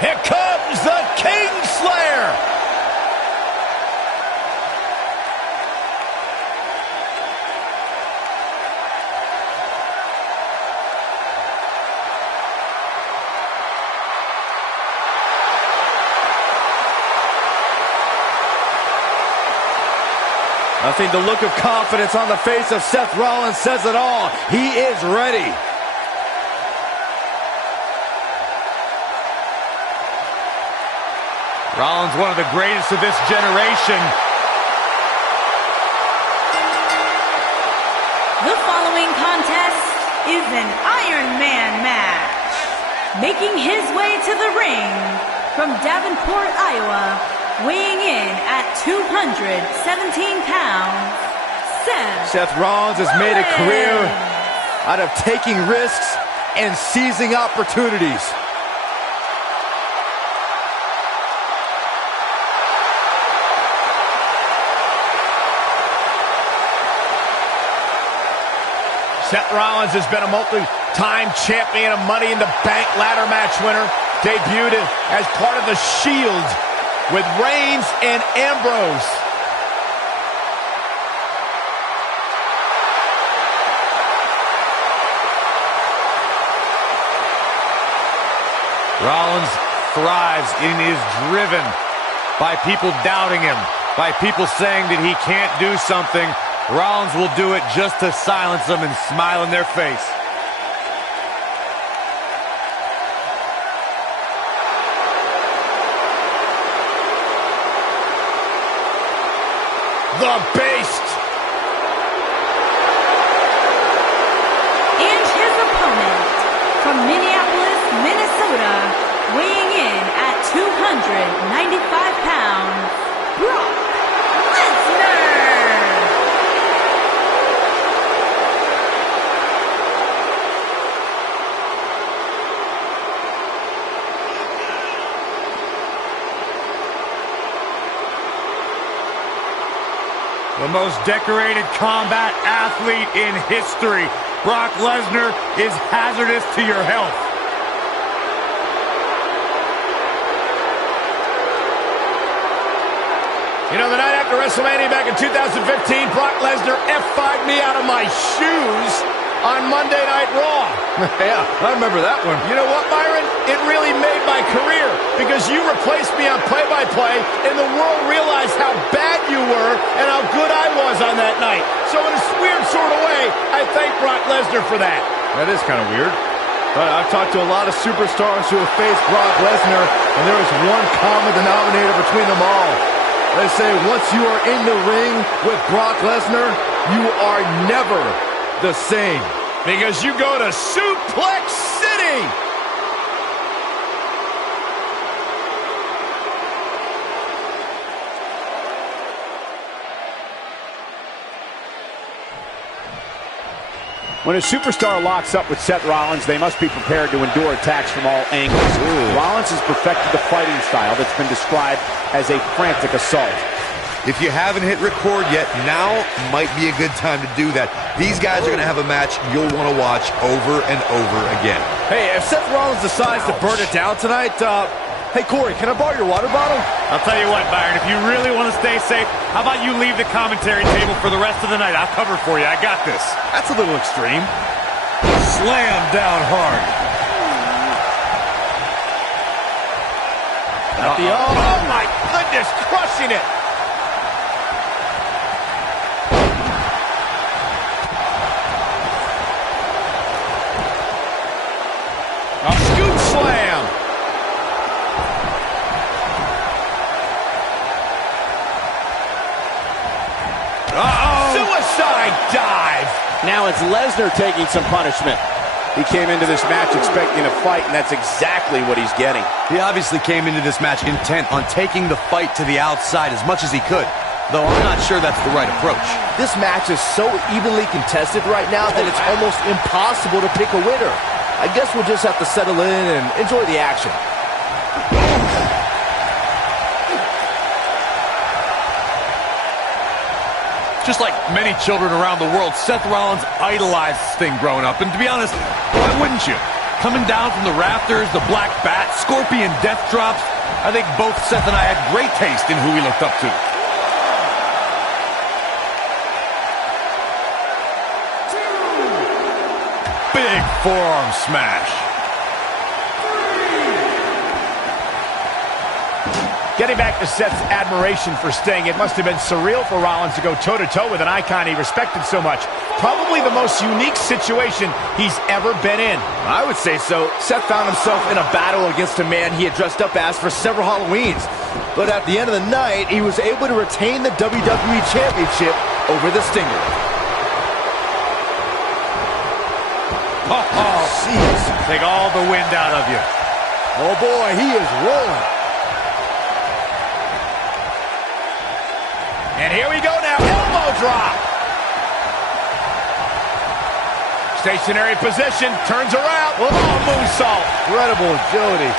Here comes the Kingslayer. I think the look of confidence on the face of Seth Rollins says it all. He is ready. Rollins, one of the greatest of this generation. The following contest is an Iron Man match. Making his way to the ring from Davenport, Iowa, weighing in at 217 pounds, Seth Rollins has made a career out of taking risks and seizing opportunities. Seth Rollins has been a multi-time champion, a Money in the Bank ladder match winner, debuted as part of the Shield with Reigns and Ambrose. Rollins thrives and is driven by people doubting him, by people saying that he can't do something. Rollins will do it just to silence them and smile in their face. The Beast! And his opponent from Minneapolis, Minnesota, weighing in at 295 pounds, Brock Lesnar! The most decorated combat athlete in history. Brock Lesnar is hazardous to your health. You know, the night after WrestleMania back in 2015, Brock Lesnar F5'd me out of my shoes on Monday Night Raw. Yeah, I remember that one. You know what, Byron? It really made my career because you replaced me on play-by-play and the world realized how bad you were and how good I was on that night. So in a weird sort of way, I thank Brock Lesnar for that. That is kind of weird. But I've talked to a lot of superstars who have faced Brock Lesnar, and there is one common denominator between them all. They say once you are in the ring with Brock Lesnar, you are never the same. Because you go to Suplex City. When a superstar locks up with Seth Rollins, they must be prepared to endure attacks from all angles. Rollins has perfected the fighting style that's been described as a frantic assault. If you haven't hit record yet, now might be a good time to do that. These guys are going to have a match you'll want to watch over and over again. Hey, if Seth Rollins decides to burn it down tonight, hey, Corey, can I borrow your water bottle? I'll tell you what, Byron, if you really want to stay safe, how about you leave the commentary table for the rest of the night? I'll cover for you. I got this. That's a little extreme. Slam down hard. Oh, my goodness, crushing it. A scoop slam. Uh-oh. Suicide dive. Now it's Lesnar taking some punishment. He came into this match expecting a fight, and that's exactly what he's getting. He obviously came into this match intent on taking the fight to the outside as much as he could, though I'm not sure that's the right approach. This match is so evenly contested right now that it's almost impossible to pick a winner. I guess we'll just have to settle in and enjoy the action. Just like many children around the world, Seth Rollins idolized this thing growing up. And to be honest, why wouldn't you? coming down from the rafters, the black bat, scorpion death drops. I think both Seth and I had great taste in who we looked up to. Big forearm smash. Getting back to Seth's admiration for Sting, it must have been surreal for Rollins to go toe-to-toe with an icon he respected so much. Probably the most unique situation he's ever been in. I would say so. Seth found himself in a battle against a man he had dressed up as for several Halloweens. But at the end of the night, he was able to retain the WWE Championship over the Stinger. Oh, jeez. Take all the wind out of you. Oh boy, he is rolling. And here we go now, elbow drop. Stationary position, turns around. Oh, moonsault. Incredible agility.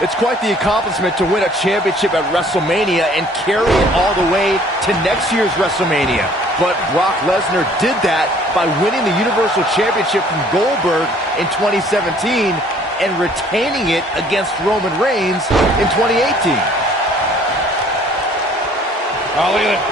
It's quite the accomplishment to win a championship at WrestleMania and carry it all the way to next year's WrestleMania. But Brock Lesnar did that by winning the Universal Championship from Goldberg in 2017 and retaining it against Roman Reigns in 2018. Oh, look at it.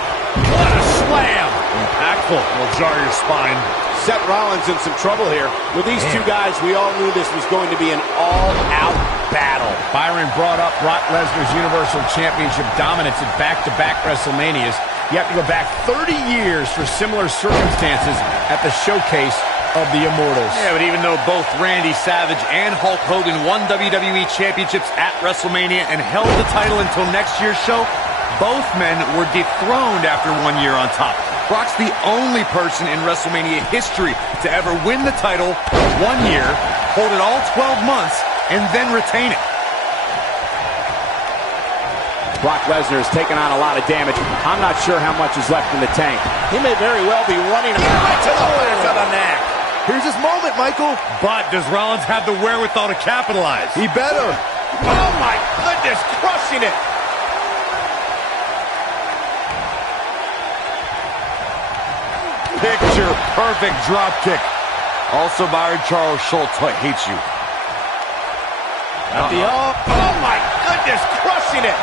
What a slam. Impactful. Will jar your spine. Seth Rollins in some trouble here. With these two guys, we all knew this was going to be an all-out battle. Byron brought up Brock Lesnar's Universal Championship dominance in back-to-back WrestleManias. You have to go back 30 years for similar circumstances at the showcase of the Immortals. Yeah, but even though both Randy Savage and Hulk Hogan won WWE Championships at WrestleMania and held the title until next year's show, both men were dethroned after 1 year on top. Brock's the only person in WrestleMania history to ever win the title 1 year, hold it all 12 months, and then retain it. Brock Lesnar has taken on a lot of damage. I'm not sure how much is left in the tank. He may very well be running Right to the back of the neck. Here's his moment, Michael. But does Rollins have the wherewithal to capitalize? He better. Oh, my goodness, crushing it. Picture perfect drop kick. Also, Byron Charles Schultz hates you. Oh, my goodness, crushing it.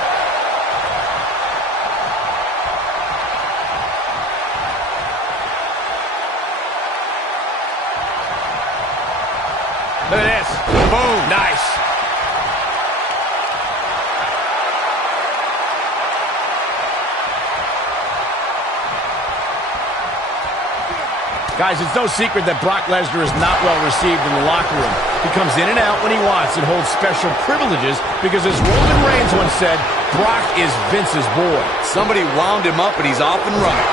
Look at this. Boom. Nice. Guys, it's no secret that Brock Lesnar is not well received in the locker room. He comes in and out when he wants and holds special privileges because, as Roman Reigns once said, Brock is Vince's boy. Somebody wound him up and he's off and running.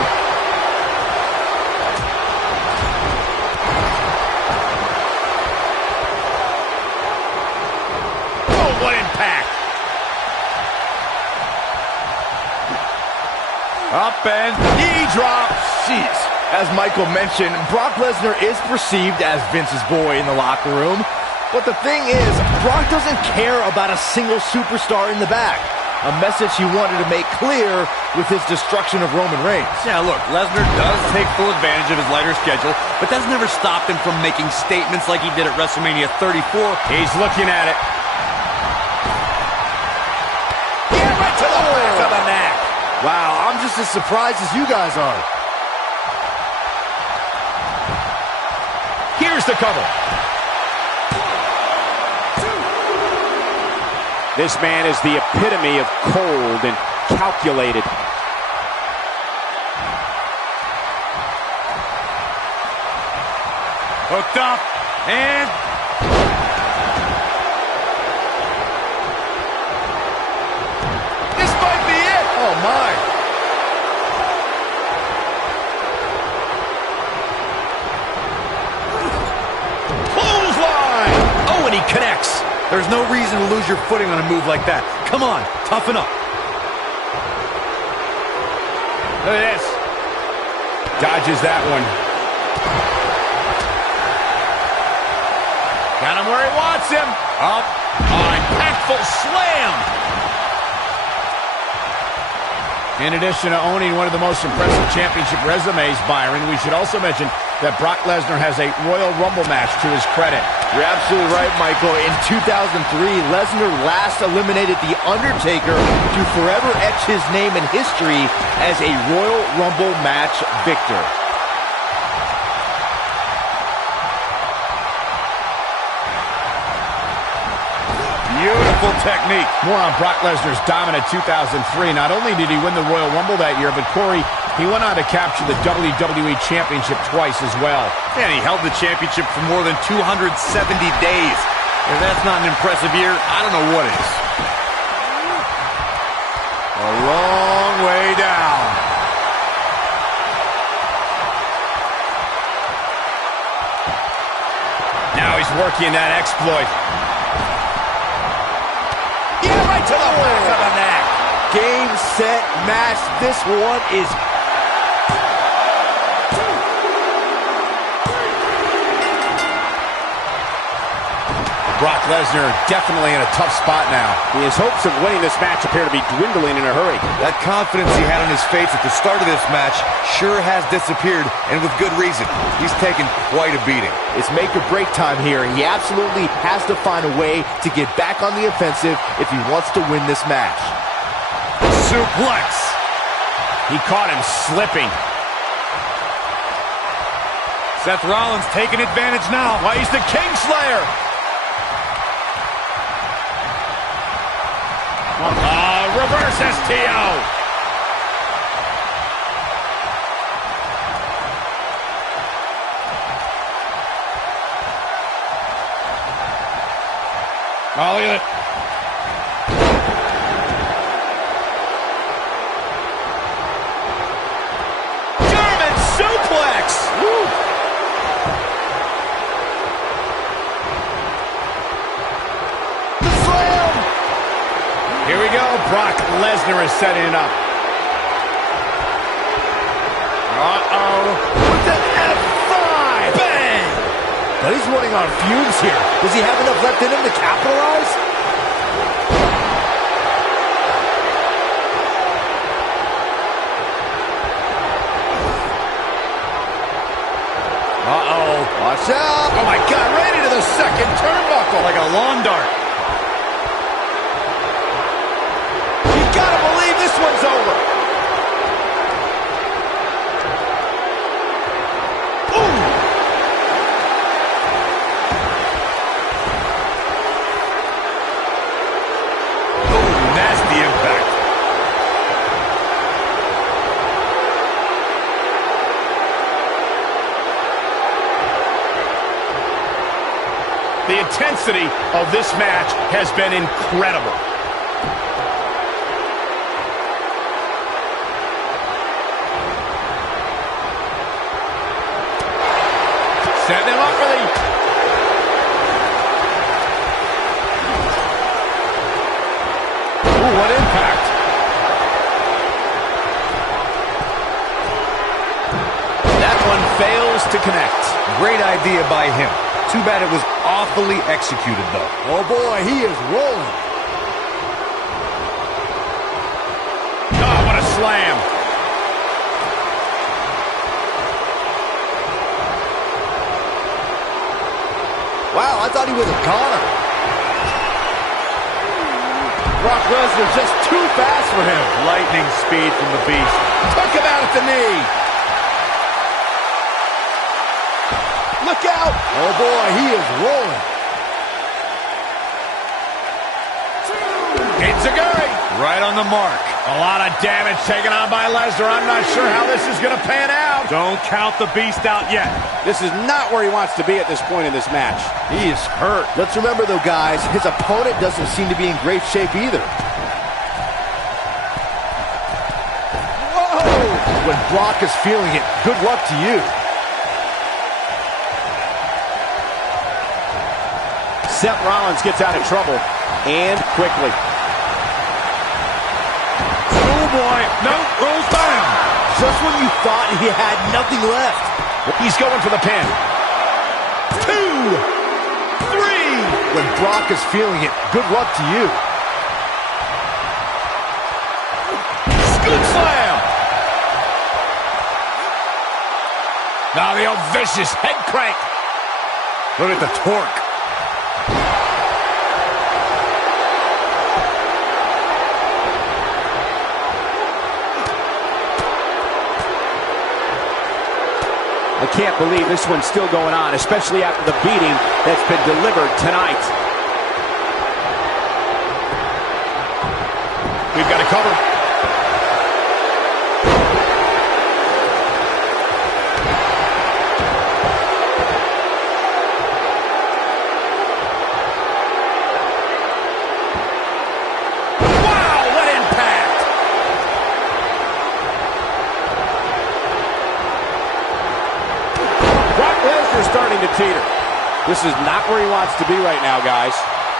Oh, what impact. Up and knee drop. Jeez. As Michael mentioned, Brock Lesnar is perceived as Vince's boy in the locker room. But the thing is, Brock doesn't care about a single superstar in the back. A message he wanted to make clear with his destruction of Roman Reigns. Yeah, look, Lesnar does take full advantage of his lighter schedule, but that's never stopped him from making statements like he did at WrestleMania 34. He's looking at it. Yeah, right to the back of the neck. Wow, I'm just as surprised as you guys are. Here's the cover. This man is the epitome of cold and calculated. Hooked up and this might be it. Oh, my. And he connects. There's no reason to lose your footing on a move like that. Come on, toughen up. Look at this. Dodges that one. Got him where he wants him. Up. Oh, impactful slam. In addition to owning one of the most impressive championship resumes, Byron, we should also mention that Brock Lesnar has a Royal Rumble match to his credit. You're absolutely right, Michael. In 2003, Lesnar last eliminated The Undertaker to forever etch his name in history as a Royal Rumble match victor. Beautiful technique. More on Brock Lesnar's dominant 2003. Not only did he win the Royal Rumble that year, but Corey, he went on to capture the WWE Championship twice as well. And he held the championship for more than 270 days. If that's not an impressive year, I don't know what is. A long way down. Now he's working that exploit. Yeah, right to the back of the neck. Game, set, match. This one is... Brock Lesnar definitely in a tough spot now. His hopes of winning this match appear to be dwindling in a hurry. That confidence he had on his face at the start of this match sure has disappeared, and with good reason. He's taken quite a beating. It's make or break time here. He absolutely has to find a way to get back on the offensive if he wants to win this match. Suplex. He caught him slipping. Seth Rollins taking advantage now. Why, he's the Kingslayer. Reverse STO. Oh, look at it. German suplex. Woo. The slam. Here we go. Brock Lesnar is setting it up. Uh-oh. With an F5. Bang. But he's running on fumes here. Does he have enough left in him to capitalize? Uh-oh. Watch out. Oh, my God. Right into the second turnbuckle. Like a lawn dart. You gotta believe this one's over. Ooh. Ooh, nasty impact. The intensity of this match has been incredible. Setting him up for the... Ooh, what impact. That one fails to connect. Great idea by him. Too bad it was awfully executed, though. Oh, boy, he is rolling. Oh, what a slam. Wow, I thought he was a goner. Brock Lesnar just too fast for him. Lightning speed from the Beast. Took him out at the knee. Look out. Oh, boy, he is rolling. Enziguri. Right on the mark. A lot of damage taken on by Lesnar. I'm not sure how this is going to pan out. Don't count the Beast out yet. This is not where he wants to be at this point in this match. He is hurt. Let's remember, though, guys, his opponent doesn't seem to be in great shape either. Whoa! When Brock is feeling it, good luck to you. Seth Rollins gets out of trouble, and quickly. Oh, boy. No, rolls down. Just when you thought he had nothing left. He's going for the pin. 2, 3. When Brock is feeling it, good luck to you. Scoop slam. Now the old vicious head crank. Look at the torque. I can't believe this one's still going on, especially after the beating that's been delivered tonight. We've got to cover. Wow, what impact! Brock Lesnar starting to teeter. This is not where he wants to be right now, guys.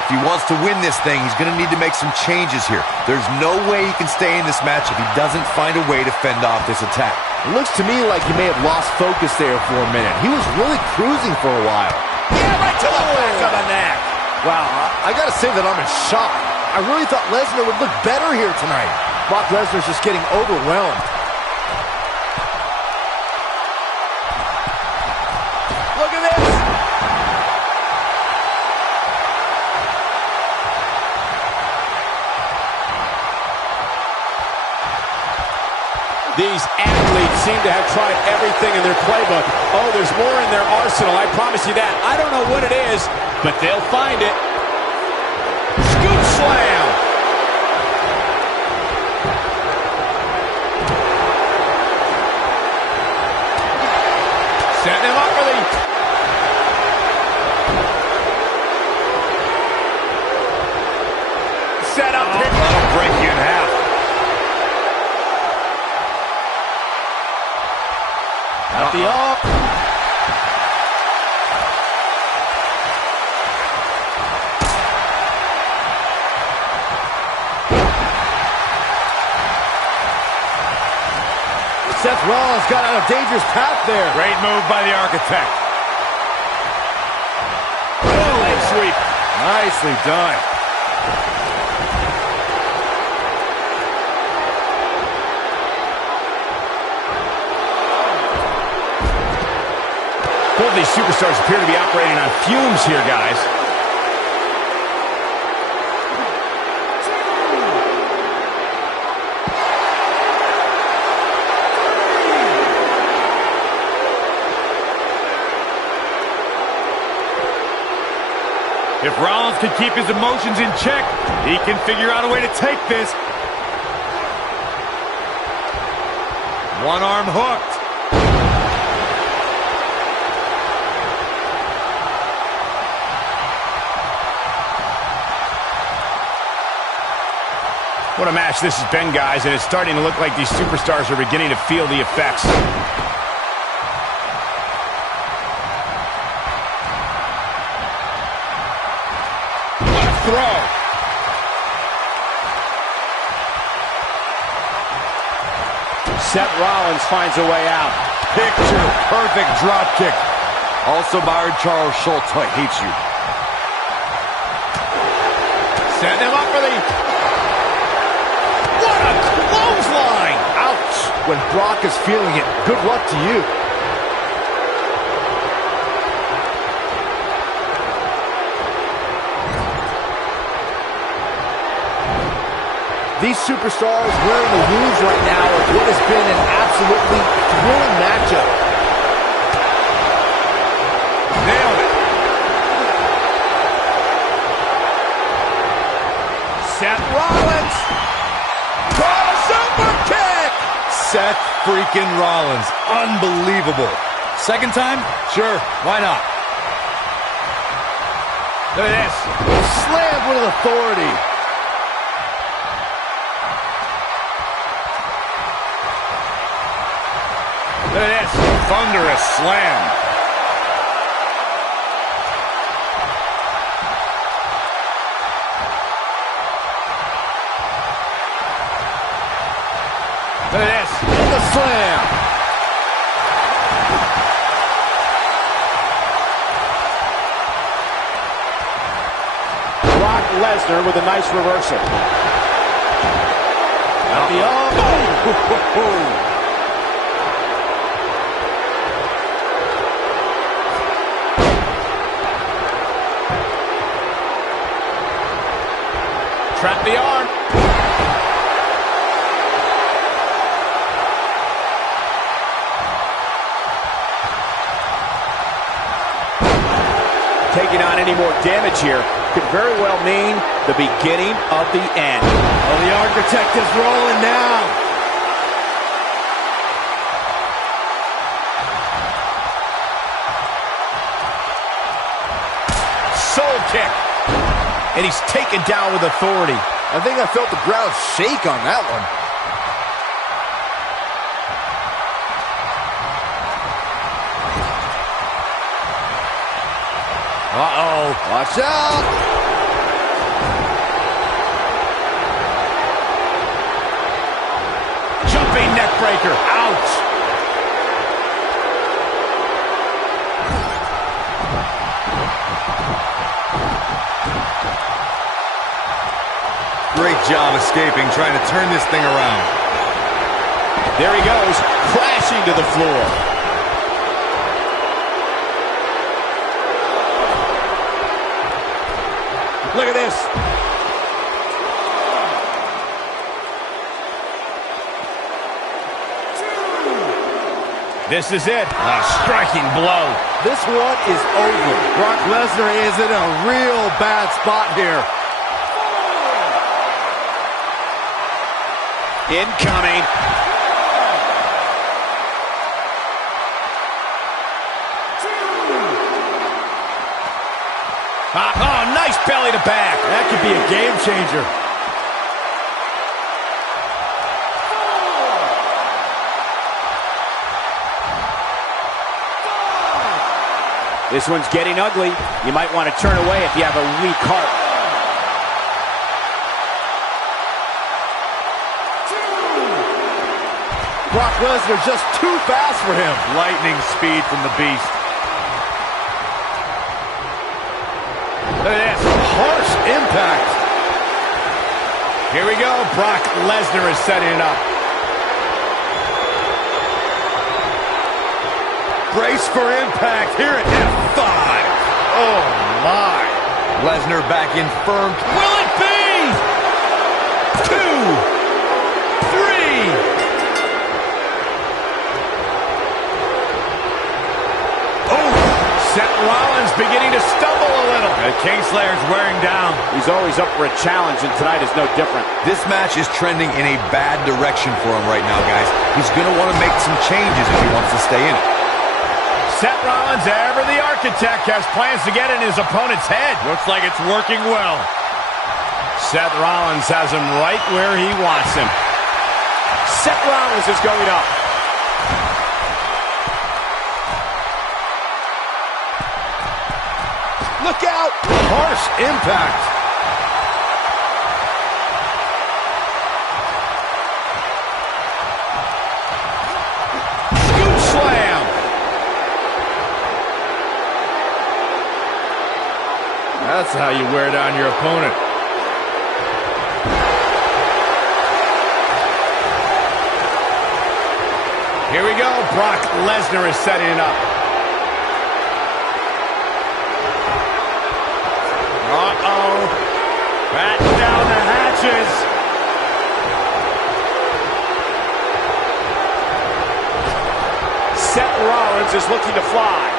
If he wants to win this thing, he's going to need to make some changes here. There's no way he can stay in this match if he doesn't find a way to fend off this attack. It looks to me like he may have lost focus there for a minute. He was really cruising for a while. Yeah, right to the back of the neck. Wow, I gotta say that I'm in shock. I really thought Lesnar would look better here tonight. Brock Lesnar's just getting overwhelmed. Look at this. These athletes seem to have tried everything in their playbook. Oh, there's more in their arsenal, I promise you that. I don't know what it is, but they'll find it. Scoop slam. Setting him up for the... Set up. That'll break you in half. At the up. Seth Rollins got out of dangerous path there. Great move by the Architect. Leg sweep. Nicely done. Both these superstars appear to be operating on fumes here, guys. If Rollins can keep his emotions in check, he can figure out a way to take this. One arm hooked. What a match this has been, guys, and it's starting to look like these superstars are beginning to feel the effects. Throw. Seth Rollins finds a way out. Picture perfect drop kick. Also Byron Charles Schultz hates you. Setting him up for the... What a clothesline! Ouch. When Brock is feeling it, good luck to you. These superstars wearing the wounds right now of what has been an absolutely thrilling matchup. Nailed it. Seth Rollins. Oh, super kick. Seth freaking Rollins. Unbelievable. Second time? Sure, why not? Look at this. Slammed with authority. Look at this. Thunderous slam. Look at this. The slam. Brock Lesnar with a nice reversal. At the elbow. Trap the arm. Taking on any more damage here could very well mean the beginning of the end. Oh, the Architect is rolling now. Soul kick. And he's taken down with authority. I think I felt the ground shake on that one. Uh-oh. Watch out. Jumping neck breaker. Ouch. Great job escaping, trying to turn this thing around. There he goes, crashing to the floor. Look at this. This is it. A striking blow. This one is over. Brock Lesnar is in a real bad spot here. Incoming. Oh, nice belly to back. That could be a game changer. This one's getting ugly. You might want to turn away if you have a weak heart. Brock Lesnar just too fast for him. Lightning speed from the Beast. Look at this. Harsh impact. Here we go. Brock Lesnar is setting it up. Brace for impact here at F5. Oh, my. Lesnar back in firm. Will it be? 2, 3. Seth Rollins beginning to stumble a little. The Kingslayer's wearing down. He's always up for a challenge, and tonight is no different. This match is trending in a bad direction for him right now, guys. He's going to want to make some changes if he wants to stay in it. Seth Rollins, ever the Architect, has plans to get in his opponent's head. Looks like it's working well. Seth Rollins has him right where he wants him. Seth Rollins is going up. Look out. Harsh impact. Scoop slam. That's how you wear down your opponent. Here we go. Brock Lesnar is setting it up. Uh-oh. Batten down the hatches. Seth Rollins is looking to fly.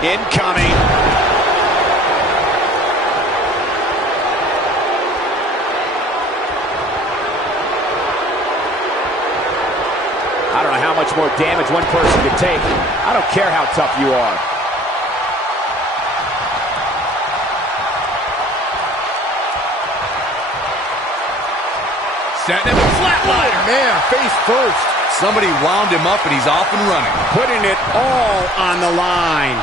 Incoming. I don't know how much more damage one person could take. I don't care how tough you are. Setting him a flatliner. Man, face first. Somebody wound him up and he's off and running. Putting it all on the line.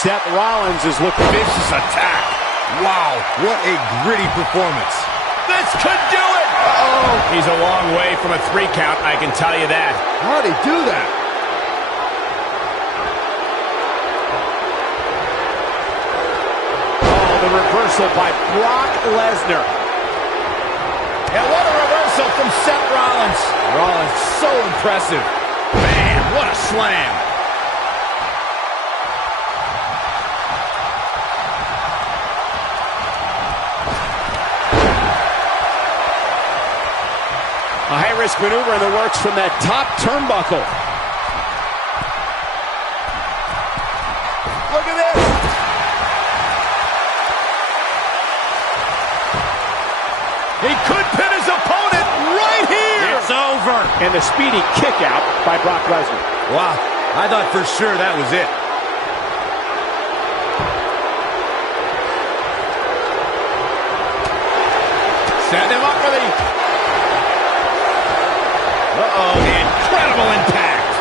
Seth Rollins is looking Vicious attack. Wow, what a gritty performance. This could do it. Uh-oh. He's a long way from a 3 count, I can tell you that. How'd he do that? Oh, the reversal by Brock Lesnar. And what a reversal from Seth Rollins. Rollins, so impressive. Man, what a slam. A high-risk maneuver in the works from that top turnbuckle. Look at this! He could pin his opponent right here! It's over! And the speedy kick out by Brock Lesnar. Wow, I thought for sure that was it. Setting him up for the... Uh-oh. Incredible impact.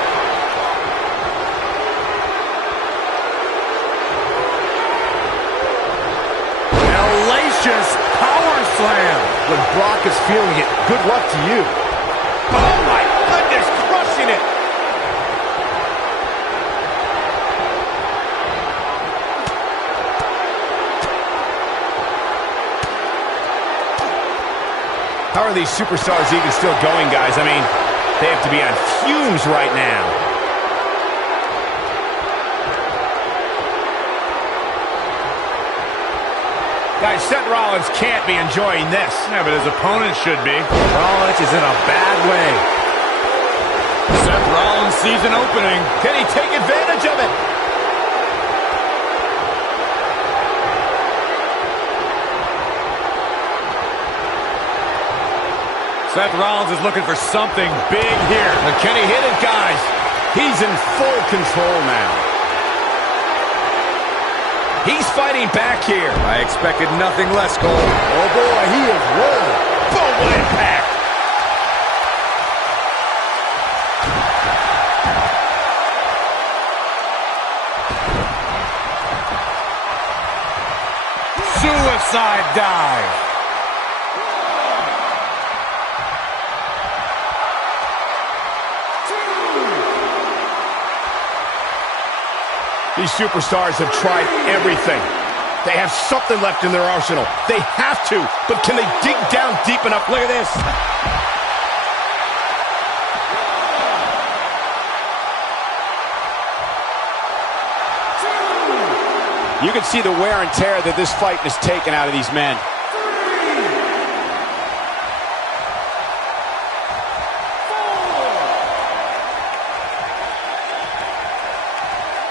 Hellacious power slam. When Brock is feeling it, good luck to you. Oh, my goodness, crushing it. How are these superstars even still going, guys? I mean, they have to be on fumes right now. Guys, Seth Rollins can't be enjoying this. Yeah, but his opponent should be. Rollins is in a bad way. Seth Rollins sees an opening. Can he take advantage of it? Seth Rollins is looking for something big here. And can he hit it, guys? He's in full control now. He's fighting back here. I expected nothing less, Cole. Oh boy, he is rolling. Boom, what impact. Suicide dive. These superstars have tried everything. They have something left in their arsenal. They have to, but can they dig down deep enough? Look at this. You can see the wear and tear that this fight has taken out of these men.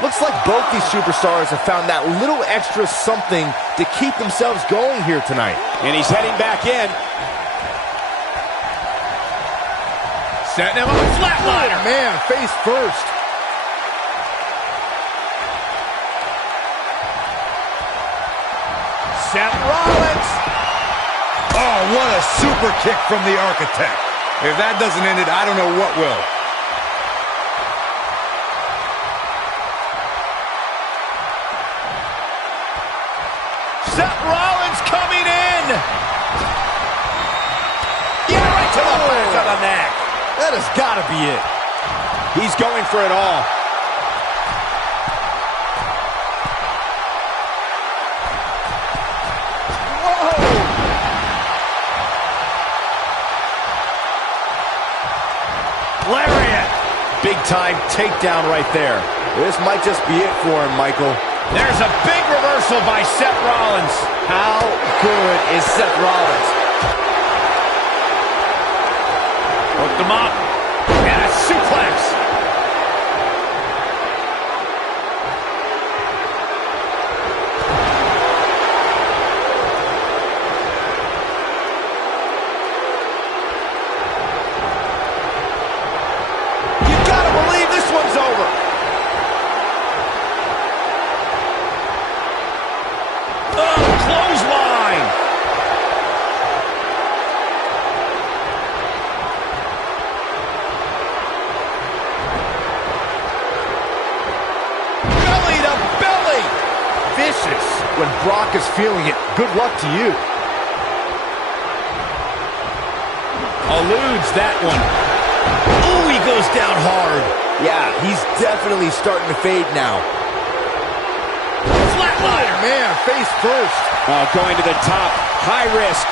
Looks like both these superstars have found that little extra something to keep themselves going here tonight. And he's heading back in. Setting him up, flatliner. Man, face first. Seth Rollins. Oh, what a super kick from the Architect. If that doesn't end it, I don't know what will. Seth Rollins coming in. Yeah, right to the back of the neck. That has got to be it. He's going for it all. Lariat. Big time takedown right there. This might just be it for him, Michael. There's a big reversal by Seth Rollins. How good is Seth Rollins? Hooked him up. And a suplex. You gotta believe this one's over. Oh, clothesline. Belly to belly. Vicious. When Brock is feeling it, good luck to you. Eludes that one. Ooh, he goes down hard. Yeah, he's definitely starting to fade now. Flatliner. Man, face first. Going to the top. High risk.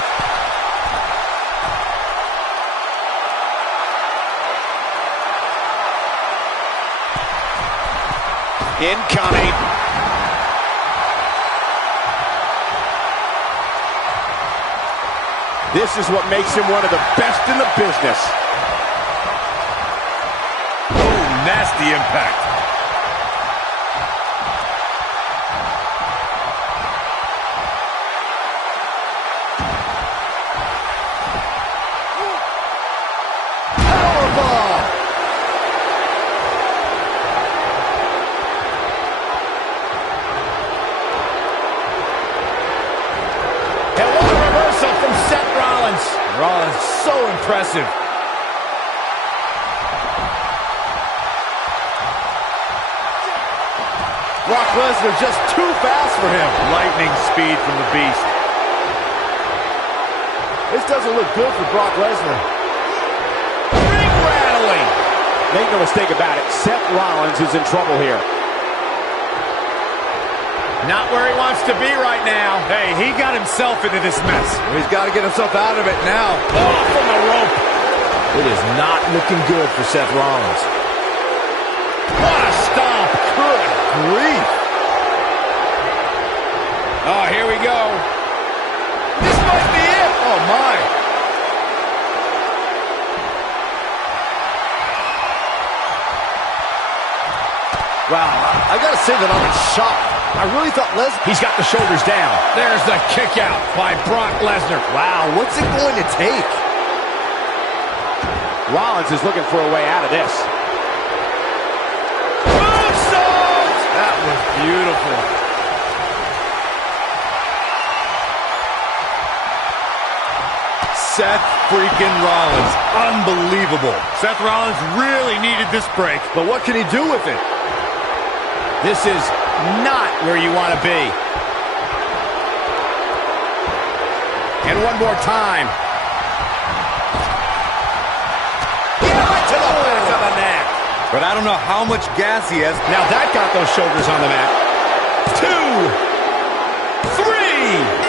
Incoming. This is what makes him one of the best in the business. Oh, nasty impact. Powerbomb. And what a reversal from Seth Rollins. Rollins, so impressive. Brock Lesnar just too fast for him. Lightning speed from the Beast. This doesn't look good for Brock Lesnar. Ring rattling. Make no mistake about it, Seth Rollins is in trouble here. Not where he wants to be right now. Hey, he got himself into this mess. He's got to get himself out of it now. Oh, from the rope. It is not looking good for Seth Rollins. What a stomp. Good grief. Oh, here we go. This might be it. Oh, my. Wow, I got to say that I'm in shock. I really thought Lesnar... He's got the shoulders down. There's the kick out by Brock Lesnar. Wow, what's it going to take? Rollins is looking for a way out of this. Moonsault! That was beautiful. Seth freaking Rollins. Unbelievable. Seth Rollins really needed this break. But what can he do with it? This is not where you want to be. And one more time. Get right to the back of the neck. But I don't know how much gas he has. Now that got those shoulders on the mat. 2, 3.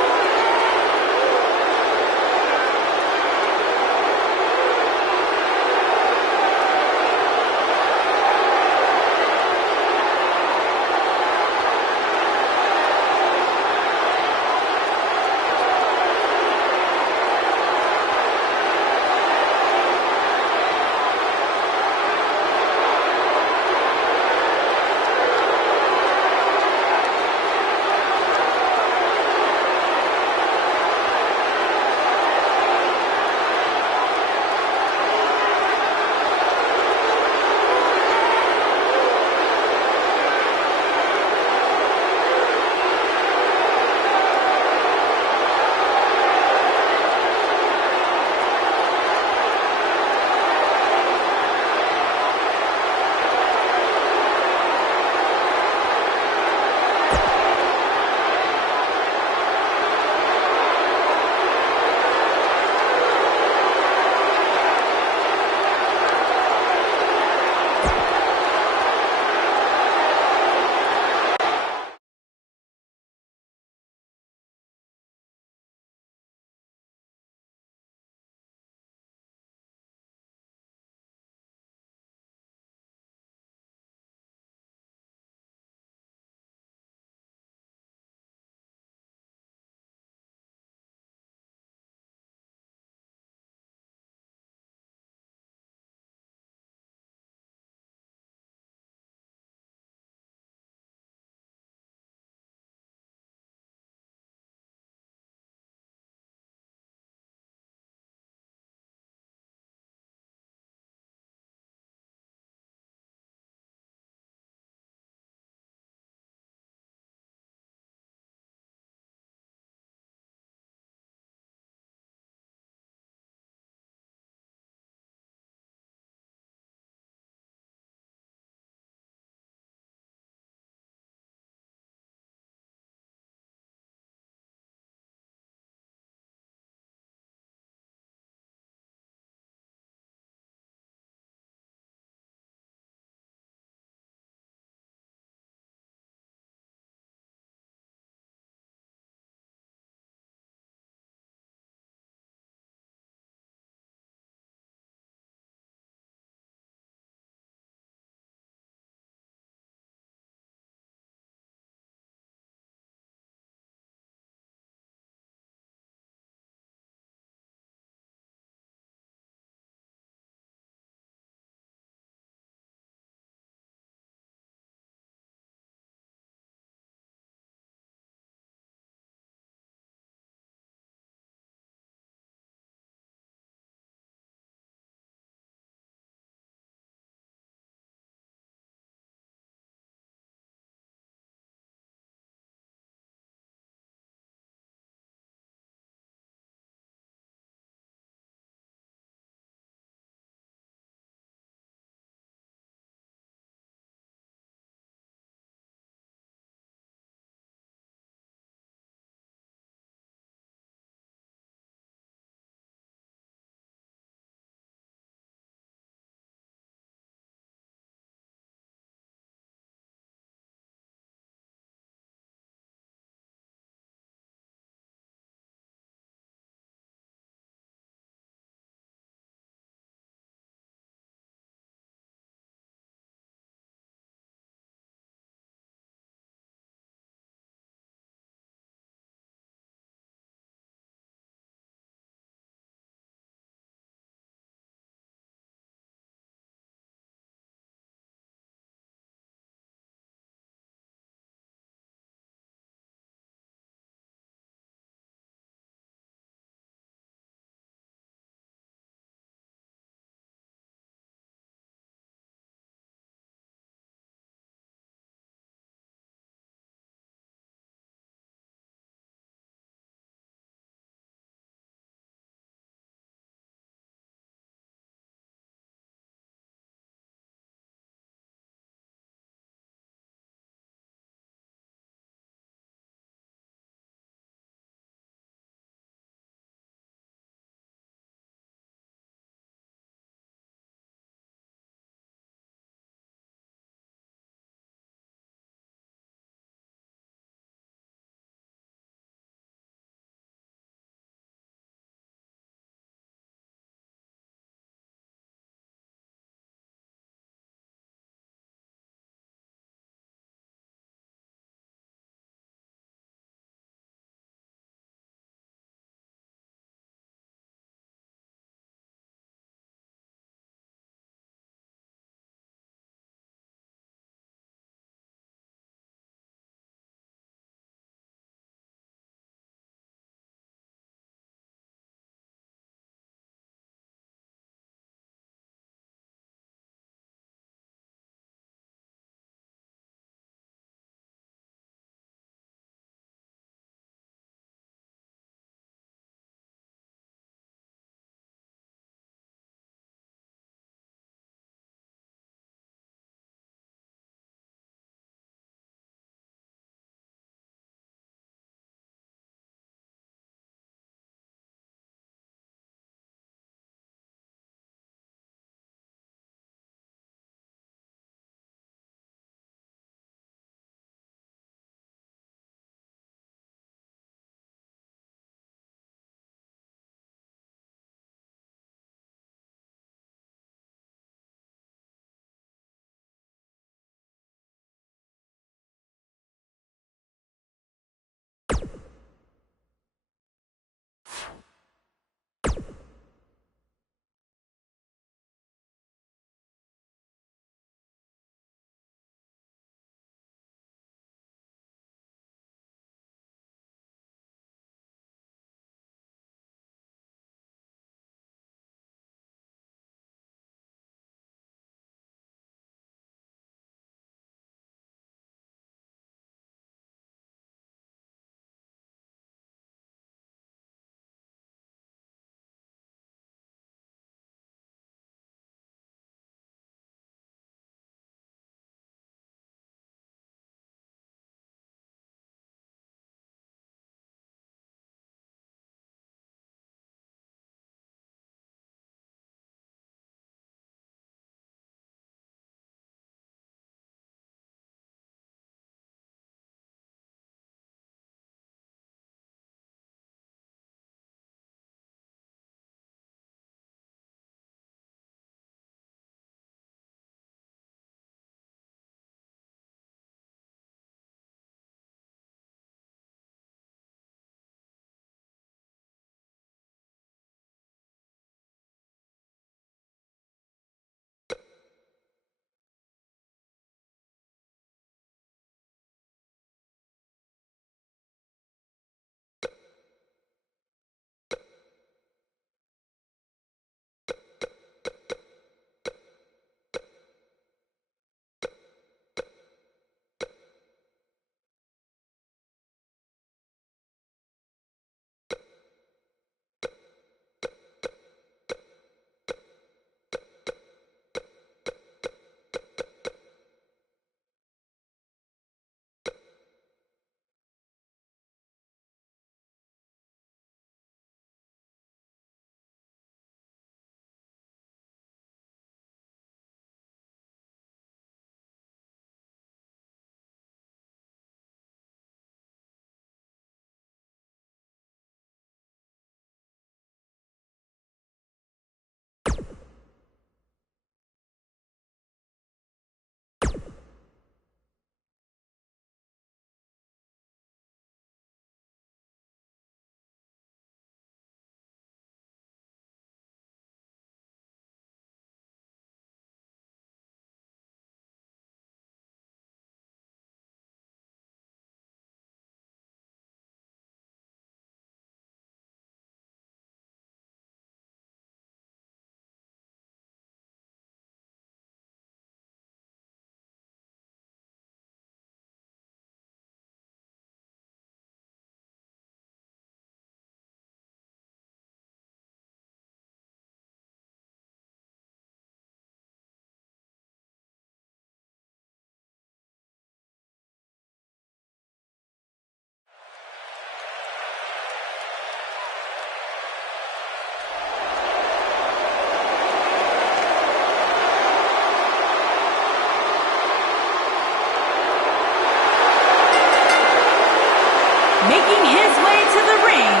Making his way to the ring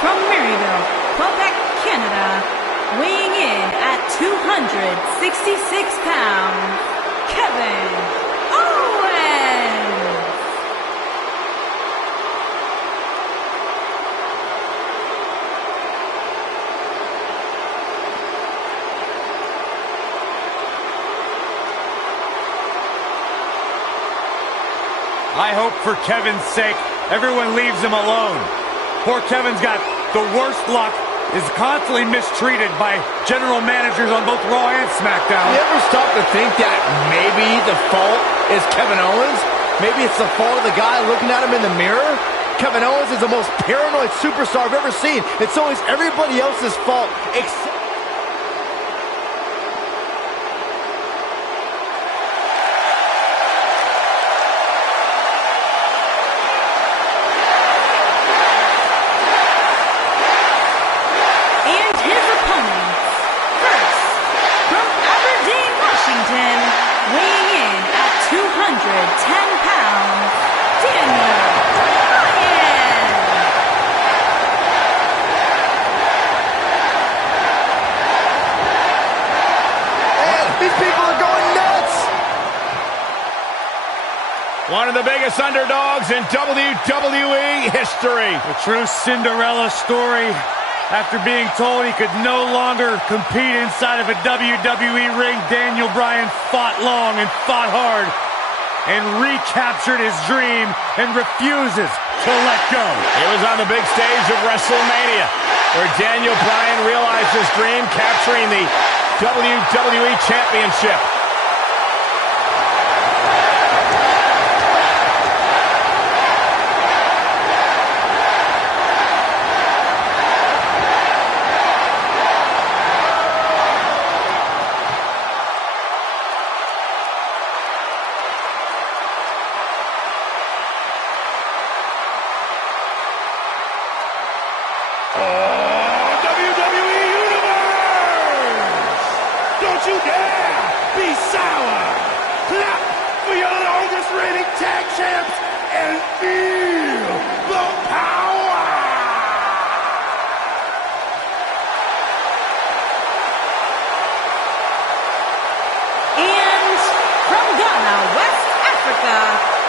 from Maryville, Quebec, Canada, weighing in at 266 pounds, Kevin Owens. I hope for Kevin's sake, everyone leaves him alone. Poor Kevin's got the worst luck, is constantly mistreated by general managers on both Raw and SmackDown. You ever stop to think that maybe the fault is Kevin Owens? Maybe it's the fault of the guy looking at him in the mirror? Kevin Owens is the most paranoid superstar I've ever seen. It's always everybody else's fault except... One of the biggest underdogs in WWE history. A true Cinderella story. After being told he could no longer compete inside of a WWE ring, Daniel Bryan fought long and fought hard and recaptured his dream and refuses to let go. It was on the big stage of WrestleMania where Daniel Bryan realized his dream, capturing the WWE Championship.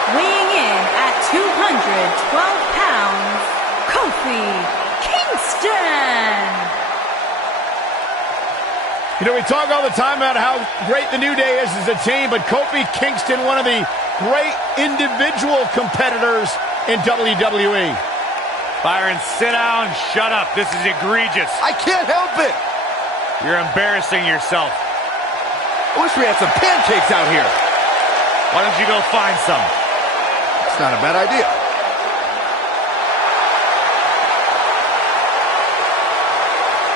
Weighing in at 212 pounds, Kofi Kingston. You know, we talk all the time about how great the New Day is as a team, but Kofi Kingston, one of the great individual competitors in WWE. Byron, sit down, shut up. This is egregious. I can't help it. You're embarrassing yourself. I wish we had some pancakes out here. Why don't you go find some? It's not a bad idea.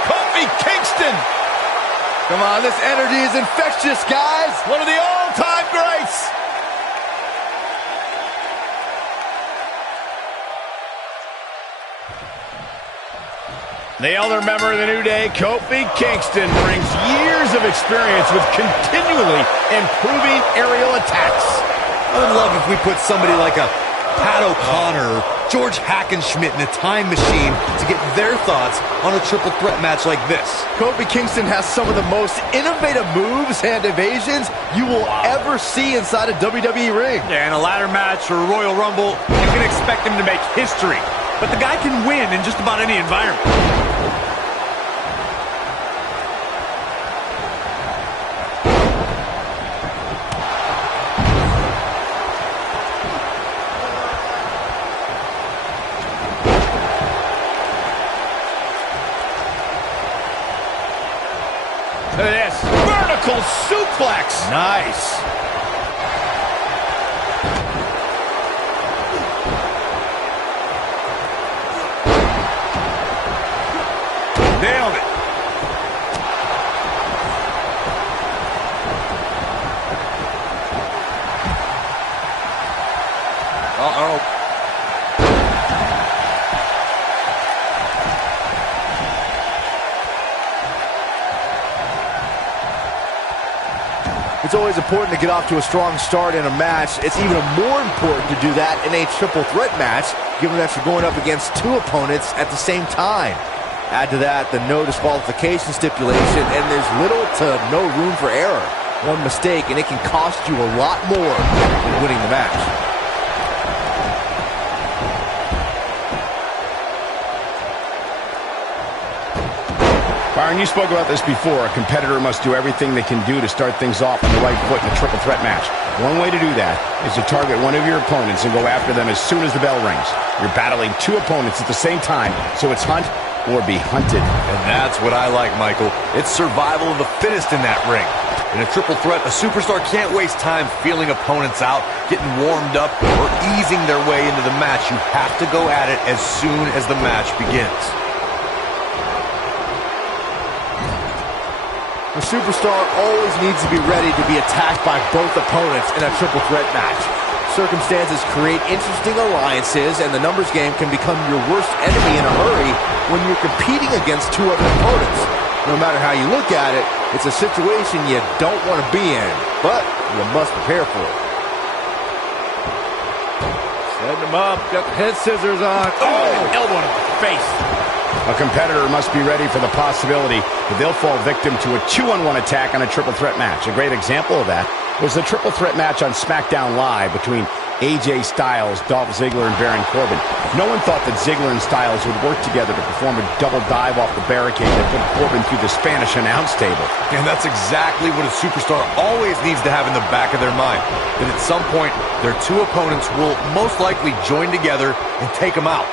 Kofi Kingston! Come on, this energy is infectious, guys. One of the all-time greats! The elder member of the New Day, Kofi Kingston, brings years of experience with continually improving aerial attacks. I would love if we put somebody like a Pat O'Connor or George Hackenschmidt in a time machine to get their thoughts on a triple threat match like this. Kofi Kingston has some of the most innovative moves and evasions you will ever see inside a WWE ring. Yeah, in a ladder match or a Royal Rumble, you can expect him to make history. But the guy can win in just about any environment. Look at this. Vertical suplex. Nice. Nailed it. Uh-oh. It's always important to get off to a strong start in a match. It's even more important to do that in a triple threat match, given that you're going up against two opponents at the same time. Add to that the no disqualification stipulation, and there's little to no room for error. One mistake, and it can cost you a lot more than winning the match. Byron, you spoke about this before. A competitor must do everything they can do to start things off on the right foot in a triple threat match. One way to do that is to target one of your opponents and go after them as soon as the bell rings. You're battling two opponents at the same time, so it's hunt or be hunted. And that's what I like, Michael. It's survival of the fittest in that ring. In a triple threat, a superstar can't waste time feeling opponents out, getting warmed up, or easing their way into the match. You have to go at it as soon as the match begins. The superstar always needs to be ready to be attacked by both opponents in a triple threat match. Circumstances create interesting alliances, and the numbers game can become your worst enemy in a hurry when you're competing against two other opponents. No matter how you look at it, it's a situation you don't want to be in, but you must prepare for it. Setting him up, got the head scissors on. Oh, elbow in the face. A competitor must be ready for the possibility that they'll fall victim to a 2-on-1 attack on a triple threat match. A great example of that was the triple threat match on SmackDown Live between AJ Styles, Dolph Ziggler, and Baron Corbin. No one thought that Ziggler and Styles would work together to perform a double dive off the barricade that put Corbin through the Spanish announce table. And that's exactly what a superstar always needs to have in the back of their mind. That at some point, their two opponents will most likely join together and take them out.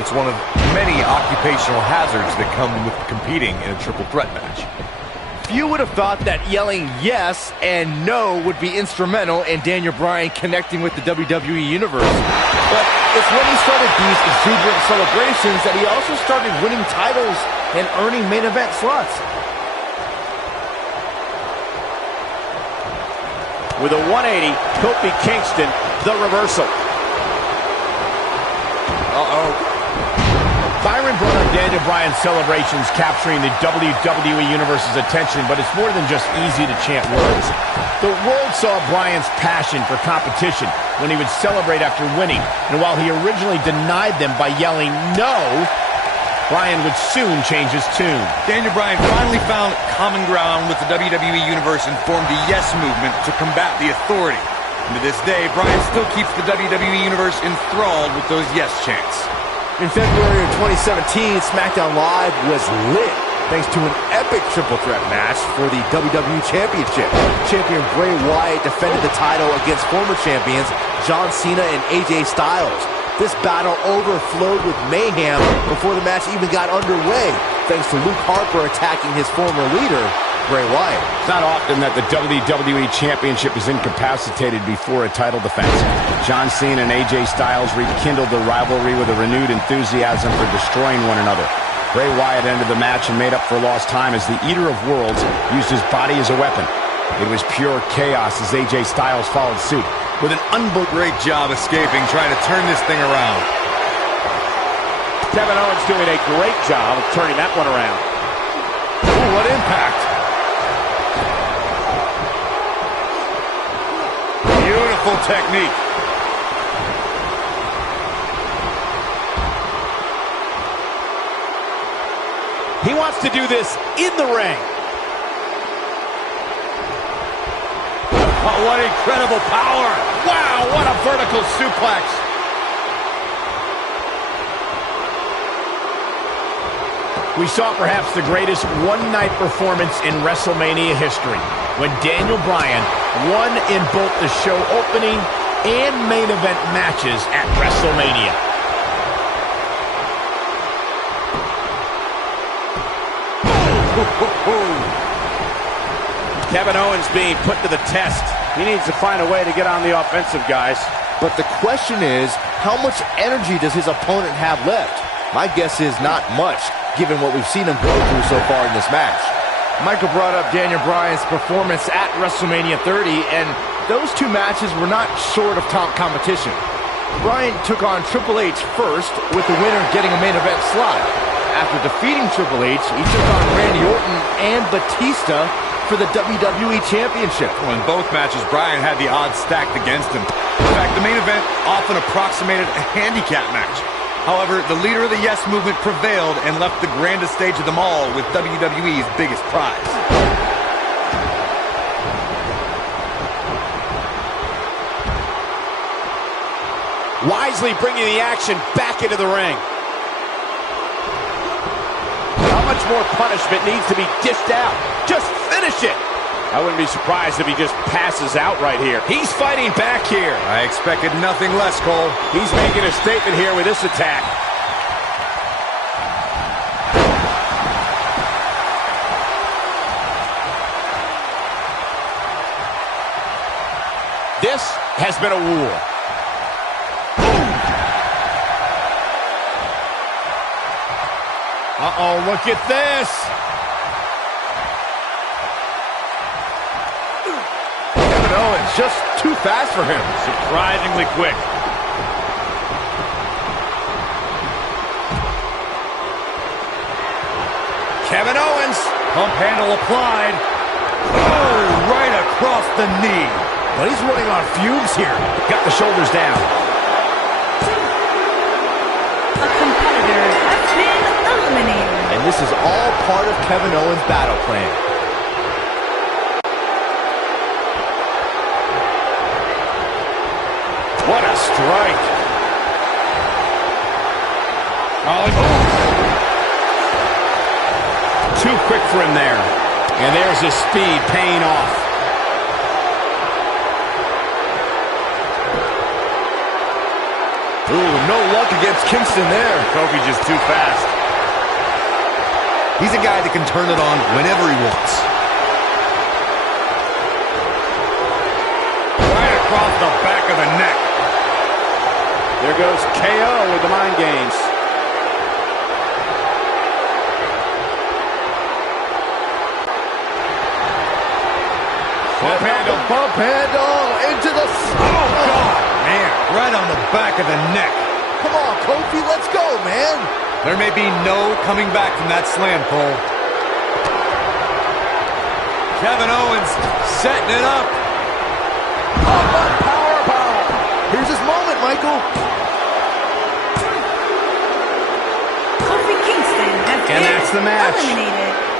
It's one of many occupational hazards that come with competing in a triple threat match. Few would have thought that yelling yes and no would be instrumental in Daniel Bryan connecting with the WWE Universe. But it's when he started these exuberant celebrations that he also started winning titles and earning main event slots. With a 180, Kofi Kingston, the reversal. Byron brought up Daniel Bryan's celebrations capturing the WWE Universe's attention, but it's more than just easy to chant words. The world saw Bryan's passion for competition when he would celebrate after winning, and while he originally denied them by yelling no, Bryan would soon change his tune. Daniel Bryan finally found common ground with the WWE Universe and formed the Yes Movement to combat the Authority. And to this day, Bryan still keeps the WWE Universe enthralled with those yes chants. In February of 2017, SmackDown Live was lit thanks to an epic triple threat match for the WWE Championship. Champion Bray Wyatt defended the title against former champions John Cena and AJ Styles. This battle overflowed with mayhem before the match even got underway, thanks to Luke Harper attacking his former leader, Bray Wyatt. It's not often that the WWE Championship is incapacitated before a title defense. John Cena and AJ Styles rekindled the rivalry with a renewed enthusiasm for destroying one another. Bray Wyatt ended the match and made up for lost time as the Eater of Worlds used his body as a weapon. It was pure chaos as AJ Styles followed suit with an great job escaping, trying to turn this thing around. Kevin Owens doing a great job of turning that one around. Ooh, what impact! Beautiful technique. He wants to do this in the ring. Oh, what incredible power! Wow, what a vertical suplex! We saw perhaps the greatest one-night performance in WrestleMania history when Daniel Bryan won in both the show opening and main event matches at WrestleMania. Kevin Owens being put to the test. He needs to find a way to get on the offensive, guys. But the question is, how much energy does his opponent have left? My guess is not much, given what we've seen him go through so far in this match. Michael brought up Daniel Bryan's performance at WrestleMania 30, and those two matches were not short of top competition. Bryan took on Triple H first, with the winner getting a main event slot. After defeating Triple H, he took on Randy Orton and Batista for the WWE Championship. Well, in both matches, Bryan had the odds stacked against him. In fact, the main event often approximated a handicap match. However, the leader of the Yes Movement prevailed and left the grandest stage of them all with WWE's biggest prize. Wisely bringing the action back into the ring. How much more punishment needs to be dished out? Just finish it! I wouldn't be surprised if he just passes out right here. He's fighting back here. I expected nothing less, Cole. He's making a statement here with this attack. This has been a war. Uh-oh, look at this. Kevin Owens just too fast for him. Surprisingly quick. Kevin Owens. Pump handle applied. Oh, right across the knee. But he's running on fumes here. Got the shoulders down. A competitor has been eliminated. And this is all part of Kevin Owens' battle plan. What a strike. Too quick for him there. And there's his speed paying off. Ooh, no luck against Kingston there. Kofi just too fast. He's a guy that can turn it on whenever he wants. Right across the back of the neck. There goes KO with the mind games. Bump handle into the... Oh, God, man. Right on the back of the neck. Come on, Kofi, let's go, man. There may be no coming back from that slam, Cole. Kevin Owens setting it up. Powerbomb. Here's his moment, Michael. Kofi Kingston has been that's the match. eliminated.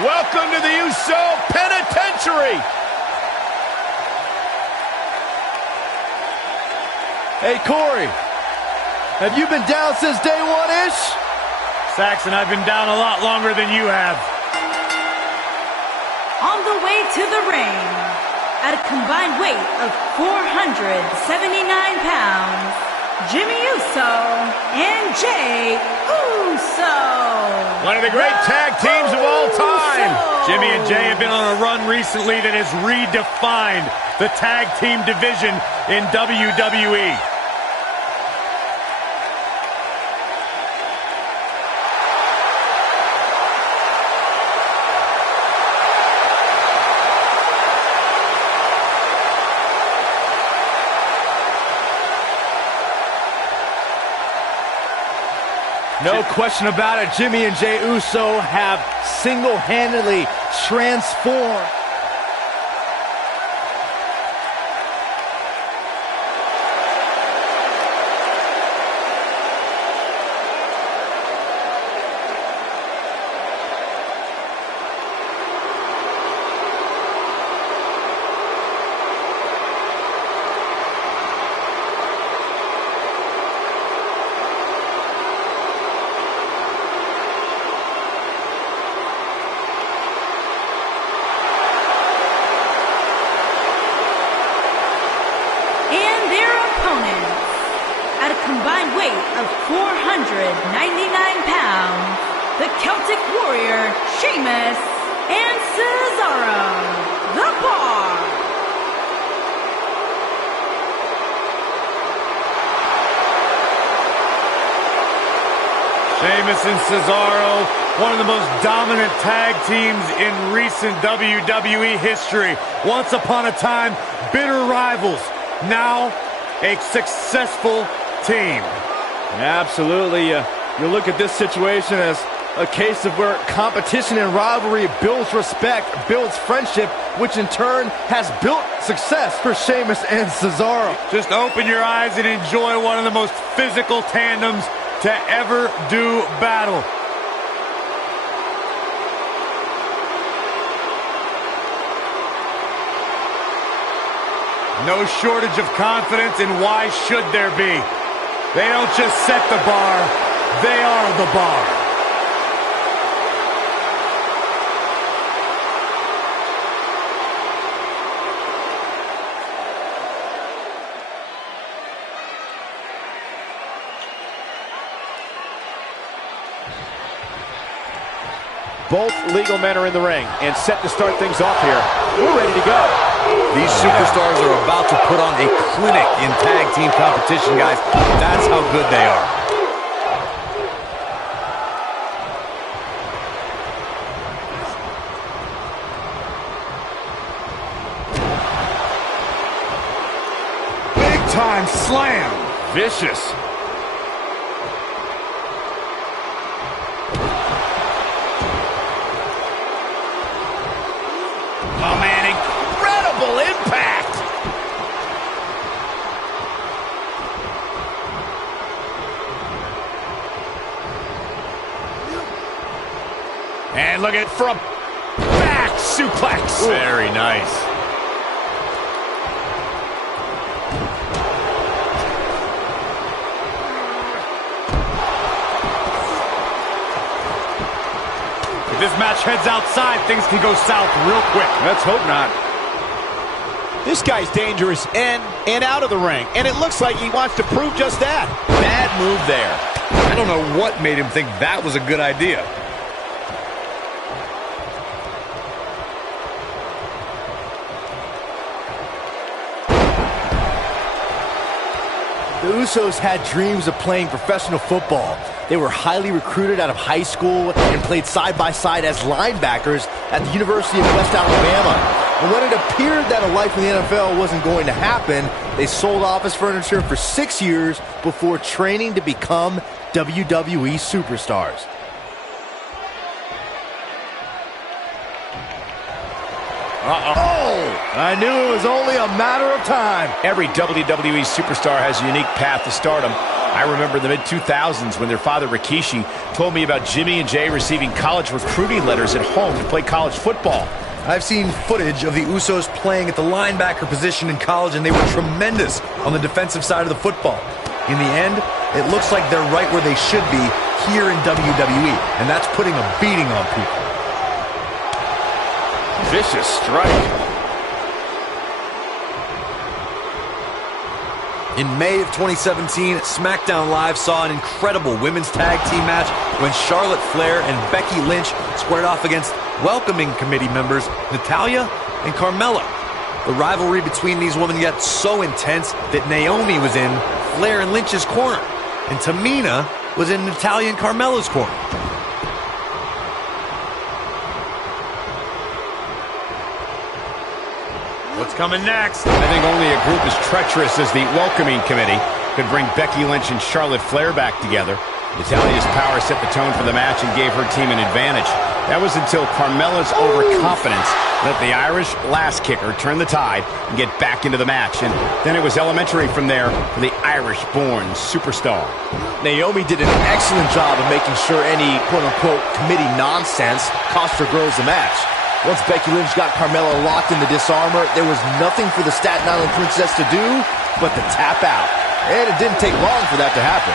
Welcome to the Uso Penitentiary. Hey, Corey, have you been down since day one-ish? Saxon, I've been down a lot longer than you have. On the way to the ring, at a combined weight of 479 pounds, Jimmy Uso and Jey Uso. One of the great tag teams of all time. Jimmy and Jey have been on a run recently that has redefined the tag team division in WWE. No question about it, Jimmy and Jey Uso have single-handedly transformed at a combined weight of 499 pounds, the Celtic Warrior, Sheamus, and Cesaro, the Bar. Sheamus and Cesaro, one of the most dominant tag teams in recent WWE history. Once upon a time, bitter rivals. Now, a successful team. Absolutely. You look at this situation as a case of where competition and rivalry builds respect, builds friendship, which in turn has built success for Sheamus and Cesaro. Just open your eyes and enjoy one of the most physical tandems to ever do battle. No shortage of confidence, and why should there be? They don't just set the bar, they are the bar. Both legal men are in the ring and set to start things off here. We're ready to go. These superstars are about to put on a clinic in tag team competition, guys. That's how good they are. Big time slam. Vicious. Oh, man, incredible impact! And look at it from back suplex. Very nice. If this match heads outside, things can go south real quick. Let's hope not. This guy's dangerous in and out of the ring, and it looks like he wants to prove just that. Bad move there. I don't know what made him think that was a good idea. The Usos had dreams of playing professional football. They were highly recruited out of high school and played side by side as linebackers at the University of West Alabama. And when it appeared that a life in the NFL wasn't going to happen, they sold office furniture for 6 years before training to become WWE superstars. I knew it was only a matter of time. Every WWE superstar has a unique path to stardom. I remember in the mid-2000s when their father Rikishi told me about Jimmy and Jay receiving college recruiting letters at home to play college football. I've seen footage of the Usos playing at the linebacker position in college, and they were tremendous on the defensive side of the football. In the end, it looks like they're right where they should be here in WWE, and that's putting a beating on people. Vicious strike. In May of 2017, SmackDown Live saw an incredible women's tag team match when Charlotte Flair and Becky Lynch squared off against welcoming committee members Natalya and Carmella. The rivalry between these women got so intense that Naomi was in Flair and Lynch's corner, and Tamina was in Natalya and Carmella's corner. What's coming next? I think only a group as treacherous as the welcoming committee could bring Becky Lynch and Charlotte Flair back together. Natalya's power set the tone for the match and gave her team an advantage. That was until Carmella's overconfidence let the Irish last kicker turn the tide and get back into the match. And then it was elementary from there for the Irish-born superstar. Naomi did an excellent job of making sure any quote-unquote committee nonsense cost her girls the match. Once Becky Lynch got Carmella locked in the disarmor, there was nothing for the Staten Island Princess to do but to tap out. And it didn't take long for that to happen.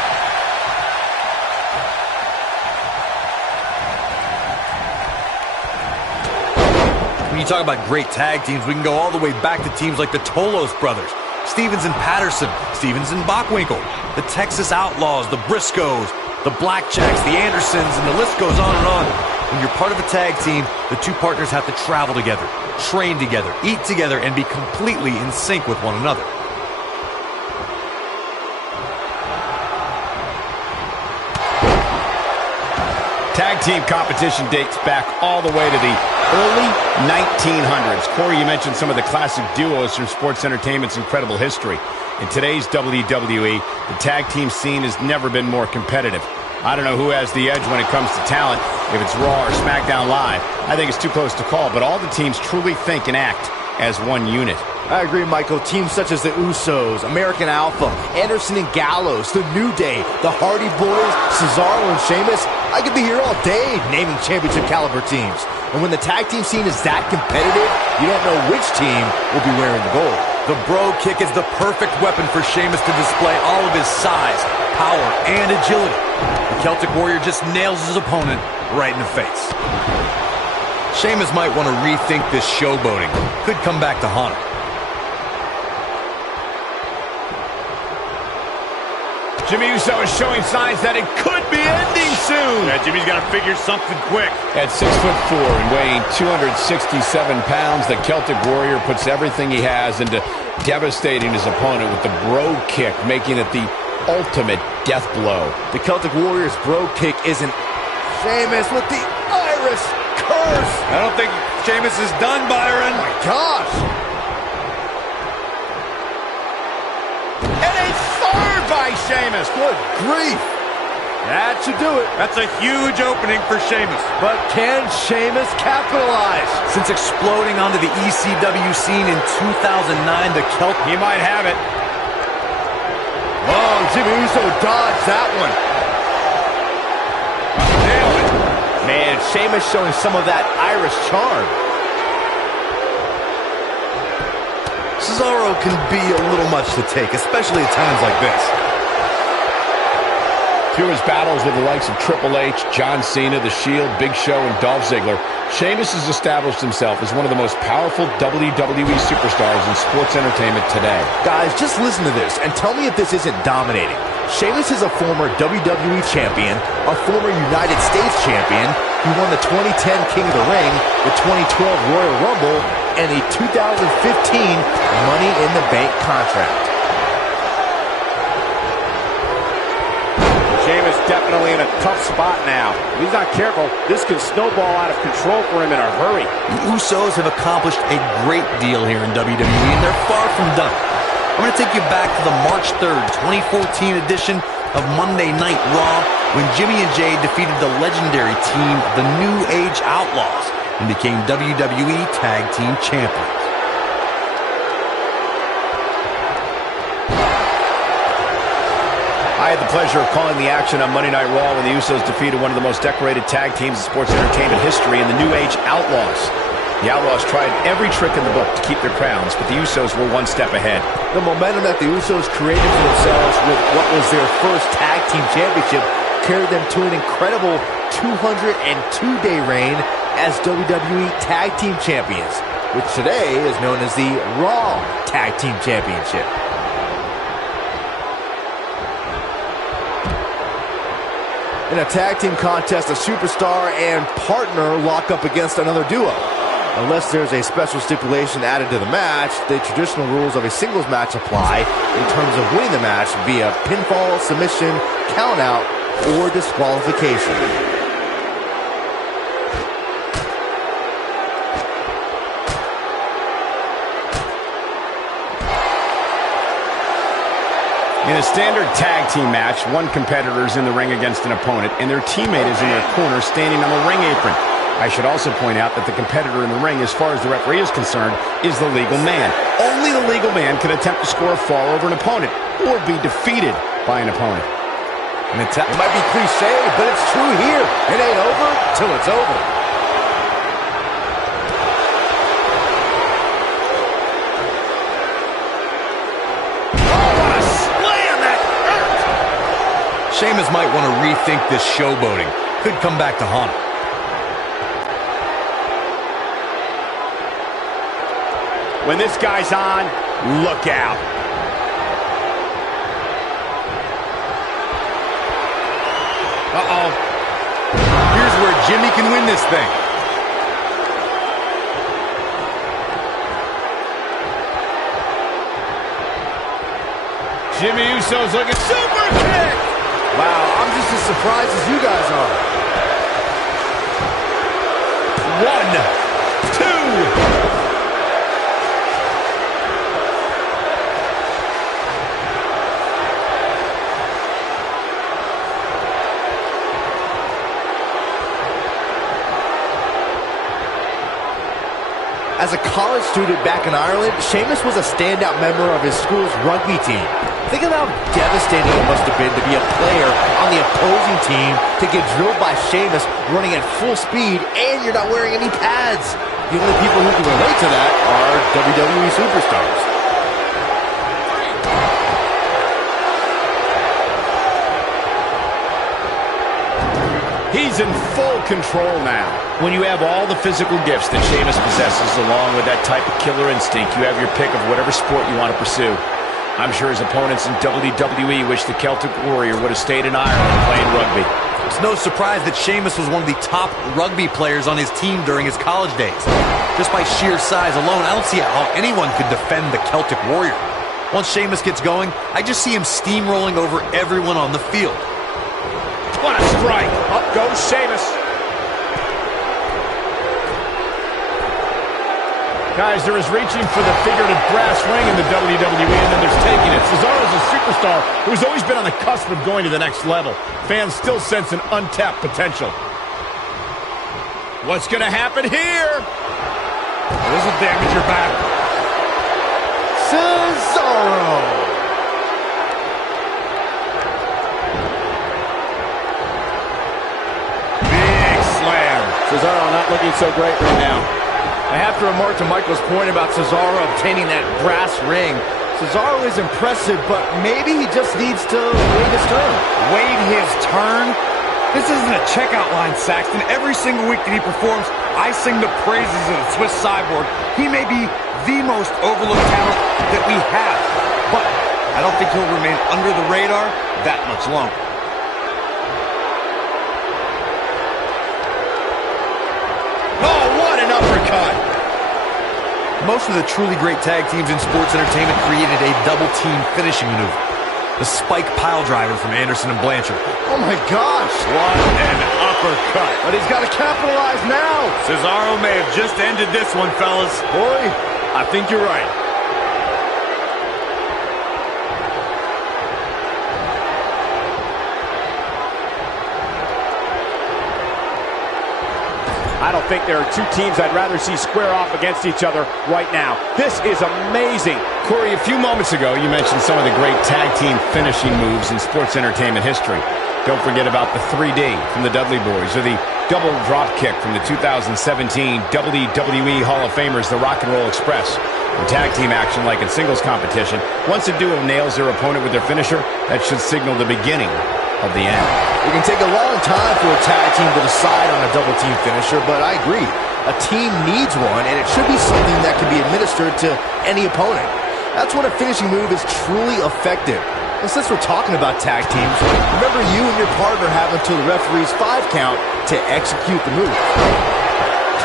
When you talk about great tag teams, we can go all the way back to teams like the Tolos brothers, Stevens and Patterson, Stevens and Bockwinkel, the Texas Outlaws, the Briscoes, the Blackjacks, the Andersons, and the list goes on and on. When you're part of a tag team, the two partners have to travel together, train together, eat together, and be completely in sync with one another. Tag team competition dates back all the way to the early 1900s. Corey, you mentioned some of the classic duos from sports entertainment's incredible history. In today's WWE, the tag team scene has never been more competitive. I don't know who has the edge when it comes to talent, if it's Raw or SmackDown Live. I think it's too close to call, but all the teams truly think and act as one unit. I agree, Michael. Teams such as the Usos, American Alpha, Anderson and Gallows, The New Day, the Hardy Boys, Cesaro and Sheamus. I could be here all day naming championship caliber teams. And when the tag team scene is that competitive, you don't know which team will be wearing the gold. The bro kick is the perfect weapon for Sheamus to display all of his size, power, and agility. The Celtic Warrior just nails his opponent right in the face. Sheamus might want to rethink this showboating. Could come back to haunt him. Jimmy Uso is showing signs that it could be ending soon. Yeah, Jimmy's got to figure something quick. At 6'4" and weighing 267 pounds, the Celtic Warrior puts everything he has into devastating his opponent with the bro kick, making it the ultimate death blow. The Celtic Warrior's bro kick isn't Sheamus with the Irish curse. I don't think Sheamus is done, Byron. Oh my gosh. And a third by Sheamus. Good grief. That should do it. That's a huge opening for Sheamus. But can Sheamus capitalize? Since exploding onto the ECW scene in 2009, the Celtic... He might have it. Oh, Jimmy Uso dodged that one. Nailed it. Man, Sheamus showing some of that Irish charm. Cesaro can be a little much to take, especially at times like this. Through his battles with the likes of Triple H, John Cena, The Shield, Big Show, and Dolph Ziggler, Sheamus has established himself as one of the most powerful WWE superstars in sports entertainment today. Guys, just listen to this and tell me if this isn't dominating. Sheamus is a former WWE champion, a former United States champion. He won the 2010 King of the Ring, the 2012 Royal Rumble, and the 2015 Money in the Bank contract. Sheamus definitely in a tough spot now. If he's not careful, this can snowball out of control for him in a hurry. The Usos have accomplished a great deal here in WWE, and they're far from done. I'm going to take you back to the March 3rd, 2014 edition of Monday Night Raw, when Jimmy and Jay defeated the legendary team, the New Age Outlaws, and became WWE Tag Team Champions. I had the pleasure of calling the action on Monday Night Raw when the Usos defeated one of the most decorated tag teams in sports entertainment history in the New Age Outlaws. The Outlaws tried every trick in the book to keep their crowns, but the Usos were one step ahead. The momentum that the Usos created for themselves with what was their first tag team championship carried them to an incredible 202-day reign as WWE Tag Team Champions, which today is known as the Raw Tag Team Championship. In a tag team contest, a superstar and partner lock up against another duo. Unless there's a special stipulation added to the match, the traditional rules of a singles match apply in terms of winning the match via pinfall, submission, countout, or disqualification. In a standard tag team match, one competitor is in the ring against an opponent, and their teammate is in their corner standing on the ring apron. I should also point out that the competitor in the ring, as far as the referee is concerned, is the legal man. Only the legal man can attempt to score a fall over an opponent or be defeated by an opponent. It might be cliche, but it's true here. It ain't over till it's over. Sheamus might want to rethink this showboating. Could come back to haunt him. When this guy's on, look out. Uh-oh. Here's where Jimmy can win this thing. Jimmy Uso's looking super kick. Wow, I'm just as surprised as you guys are. 1, 2. As a college student back in Ireland, Sheamus was a standout member of his school's rugby team. Think of how devastating it must have been to be a player on the opposing team to get drilled by Sheamus running at full speed and you're not wearing any pads. The only people who can relate to that are WWE superstars. He's in full control now. When you have all the physical gifts that Sheamus possesses, along with that type of killer instinct, you have your pick of whatever sport you want to pursue. I'm sure his opponents in WWE wish the Celtic Warrior would have stayed in Ireland playing rugby. It's no surprise that Sheamus was one of the top rugby players on his team during his college days. Just by sheer size alone, I don't see how anyone could defend the Celtic Warrior. Once Sheamus gets going, I just see him steamrolling over everyone on the field. What a strike! Up goes Sheamus. Guys, there is reaching for the figurative brass ring in the WWE, and then there's taking it. Cesaro's a superstar who's always been on the cusp of going to the next level. Fans still sense an untapped potential. What's going to happen here? This will damage your back. Cesaro! Big slam. Cesaro not looking so great right now. I have to remark to Michael's point about Cesaro obtaining that brass ring. Cesaro is impressive, but maybe he just needs to wait his turn. Wait his turn? This isn't a checkout line, Saxton. Every single week that he performs, I sing the praises of the Swiss Cyborg. He may be the most overlooked talent that we have, but I don't think he'll remain under the radar that much longer. Oh, what an uppercut! Most of the truly great tag teams in sports entertainment created a double-team finishing maneuver. The spike pile driver from Anderson and Blanchard. Oh my gosh! What an uppercut! But he's got to capitalize now! Cesaro may have just ended this one, fellas. Boy, I think you're right. I don't think there are two teams I'd rather see square off against each other right now. This is amazing. Corey, a few moments ago, you mentioned some of the great tag team finishing moves in sports entertainment history. Don't forget about the 3D from the Dudley Boys, or the double drop kick from the 2017 WWE Hall of Famers, the Rock and Roll Express. In tag team action, like in singles competition, once a duo nails their opponent with their finisher, that should signal the beginning of the end. It can take a long time for a tag team to decide on a double team finisher, but I agree. A team needs one, and it should be something that can be administered to any opponent. That's when a finishing move is truly effective. And since we're talking about tag teams, remember you and your partner have until the referee's 5 count to execute the move.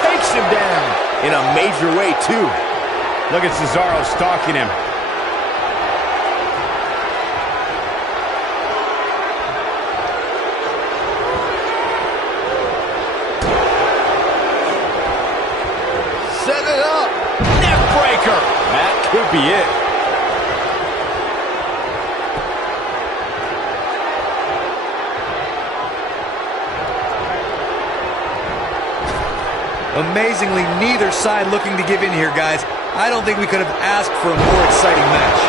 Takes him down in a major way, too. Look at Cesaro stalking him. Set it up. Neck breaker. That could be it. Amazingly, neither side looking to give in here, guys. I don't think we could have asked for a more exciting match.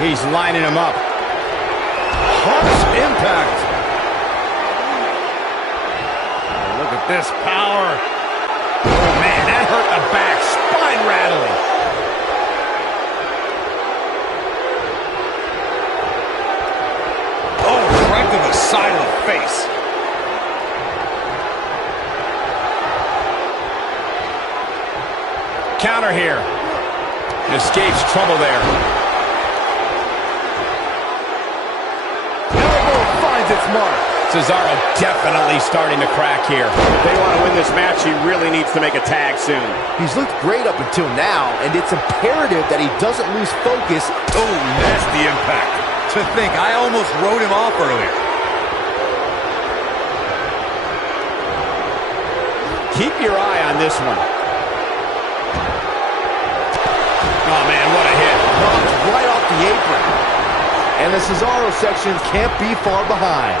He's lining him up. Harsh impact. Oh, look at this power. Oh, man, that hurt the back. Spine rattling. Oh, right to the side of the face. Counter here. Escapes trouble there. Elbow finds its mark. Cesaro definitely starting to crack here. If they want to win this match, he really needs to make a tag soon. He's looked great up until now, and it's imperative that he doesn't lose focus. Oh, nasty impact. To think, I almost wrote him off earlier. Keep your eye on this one. Oh, man, what a hit. Knocked right off the apron. And the Cesaro section can't be far behind.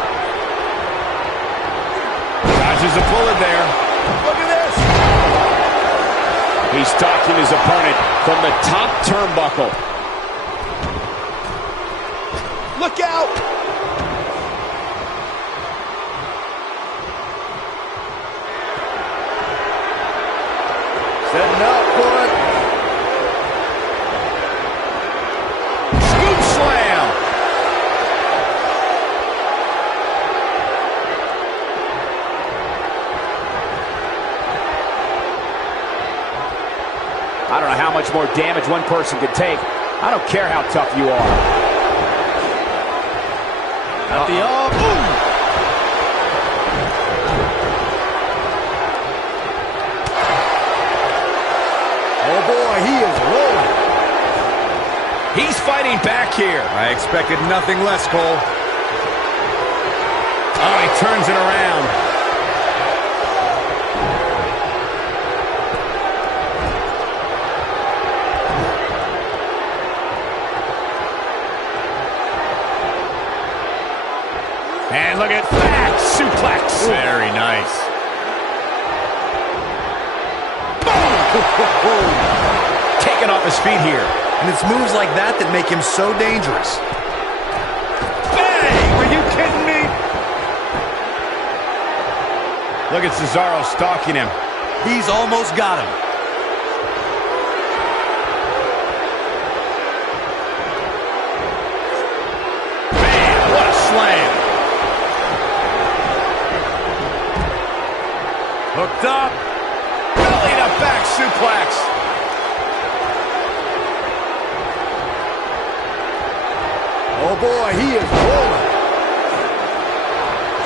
Dodges a bullet there. Look at this. He's stalking his opponent from the top turnbuckle. Look out. Setting up for it. I don't know how much more damage one person could take. I don't care how tough you are. At the arm. Oh boy, he is rolling. He's fighting back here. I expected nothing less, Cole. Oh, he turns it around. And look at that suplex. Very nice. Boom! Taken off his feet here. And it's moves like that that make him so dangerous. Bang! Are you kidding me? Look at Cesaro stalking him. He's almost got him. Man, what a slam. Hooked up. Belly to back suplex. Oh boy, he is rolling.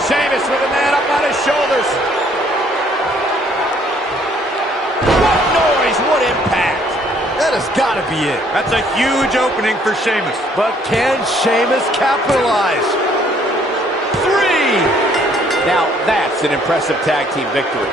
Sheamus with a man up on his shoulders. What noise, what impact. That has got to be it. That's a huge opening for Sheamus. But can Sheamus capitalize? 3. Now that's an impressive tag team victory.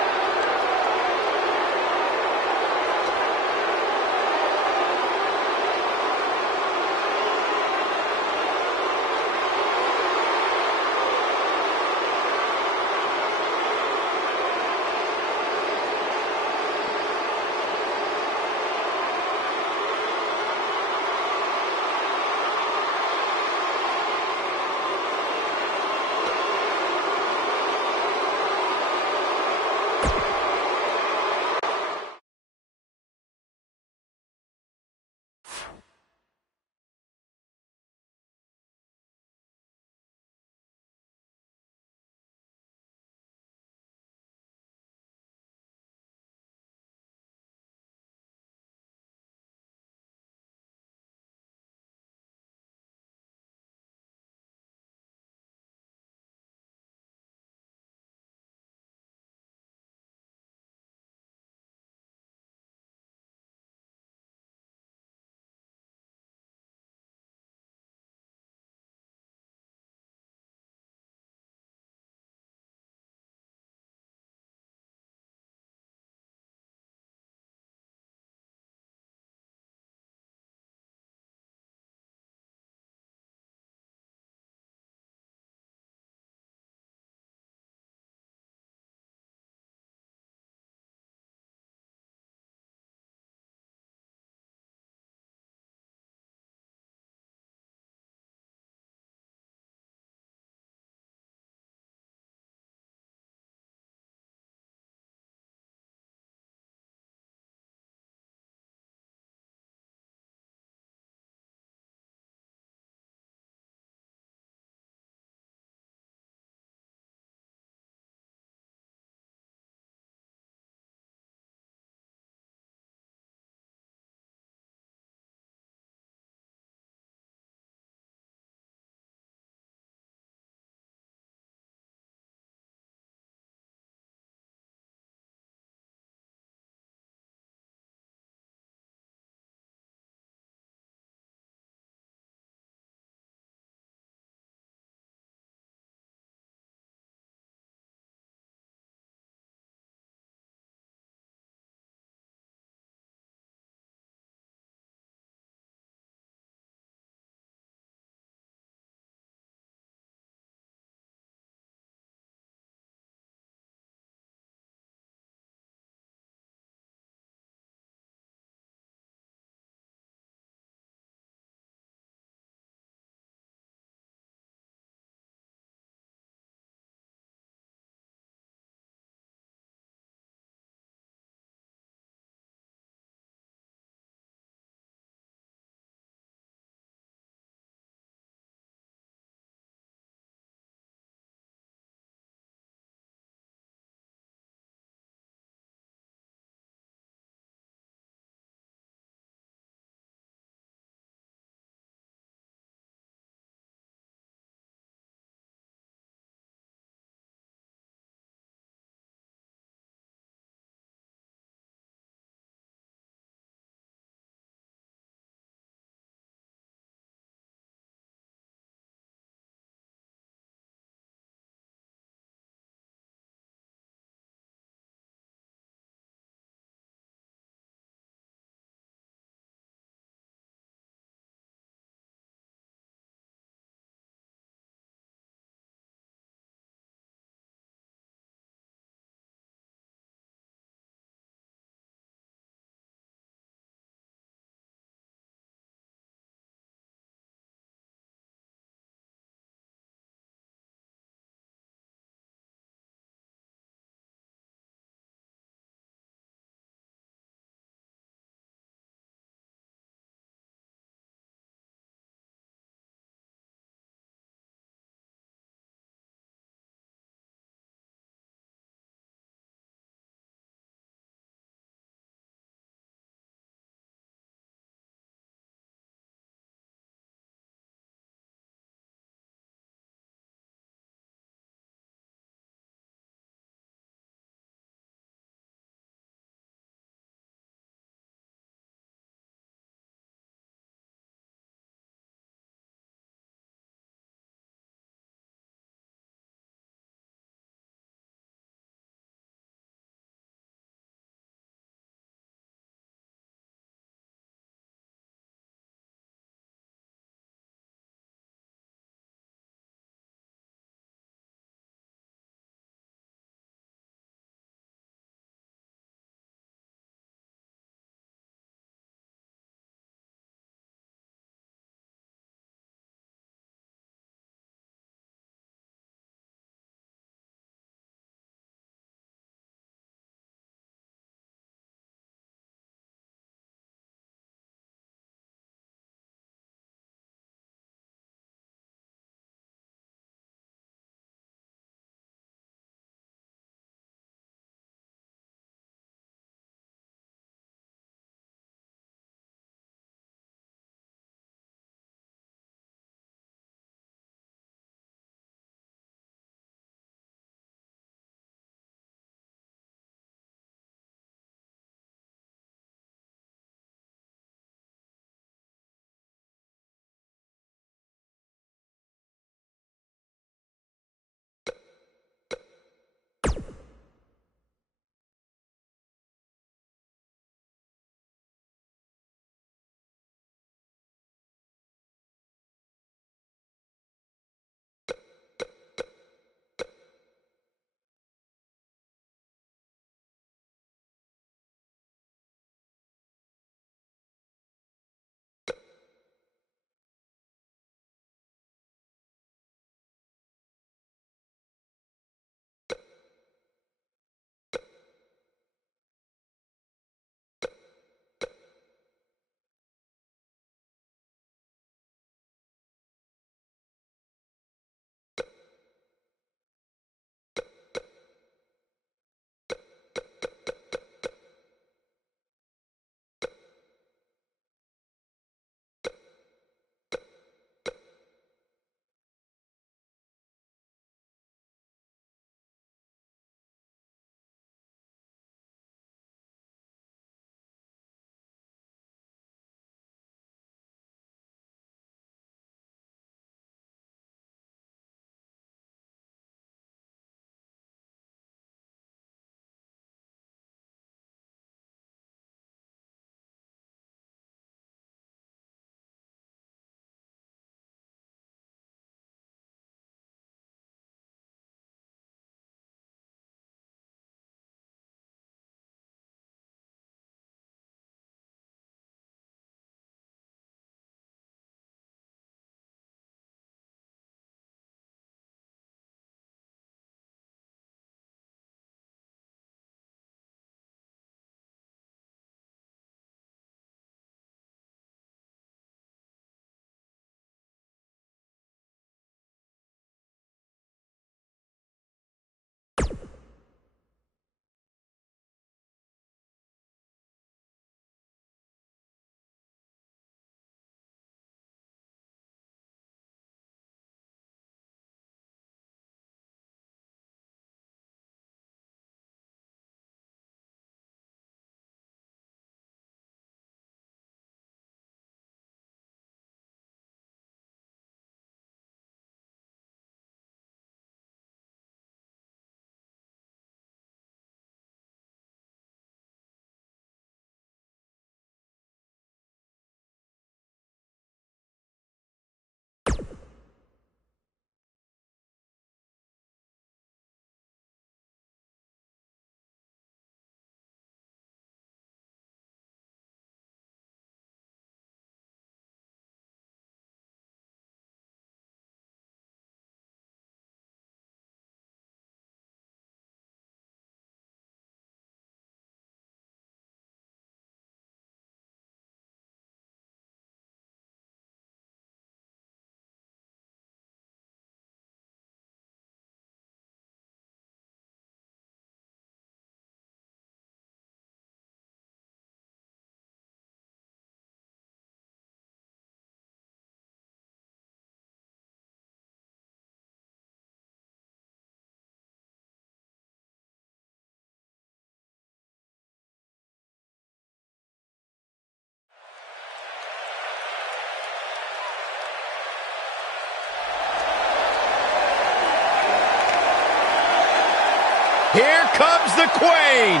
Here comes the Queen.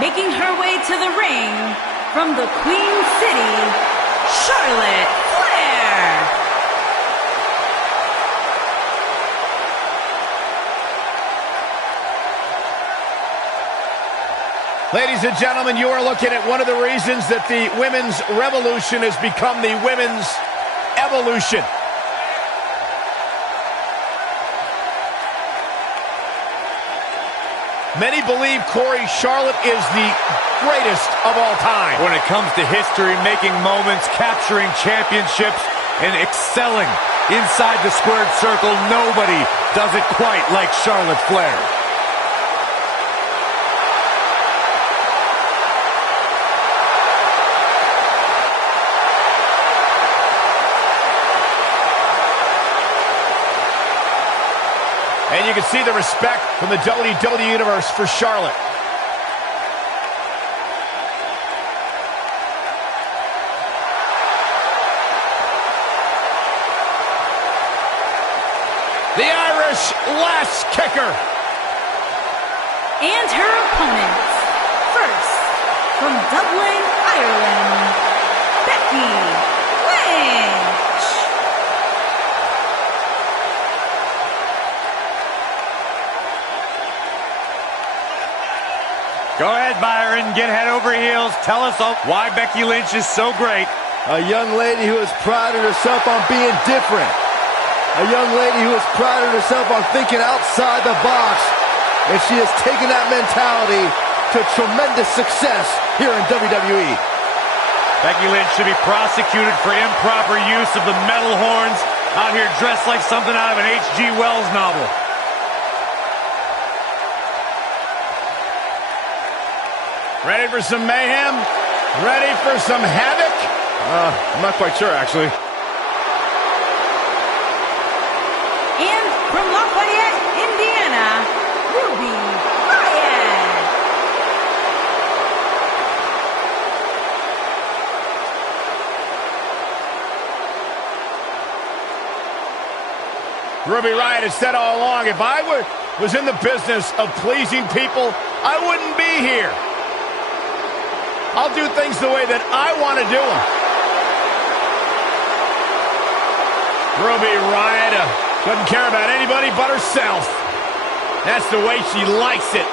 Making her way to the ring from the Queen City, Charlotte Flair. Ladies and gentlemen, you are looking at one of the reasons that the women's revolution has become the women's evolution. Many believe, Corey, Charlotte is the greatest of all time. When it comes to history, making moments, capturing championships, and excelling inside the squared circle, nobody does it quite like Charlotte Flair. And you can see the respect from the WWE Universe for Charlotte. The Irish lash kicker. And her opponents. First, from Dublin, Ireland, Becky Lynch. Go ahead, Byron. Get head over heels. Tell us why Becky Lynch is so great. A young lady who has prided herself on being different. A young lady who has prided herself on thinking outside the box. And she has taken that mentality to tremendous success here in WWE. Becky Lynch should be prosecuted for improper use of the metal horns, out here dressed like something out of an H.G. Wells novel. Ready for some mayhem? Ready for some havoc? I'm not quite sure, actually. And from Lafayette, Indiana, Ruby Riott. Ruby Riott has said all along, if I was in the business of pleasing people, I wouldn't be here. I'll do things the way that I want to do them. Ruby Riott doesn't care about anybody but herself. That's the way she likes it.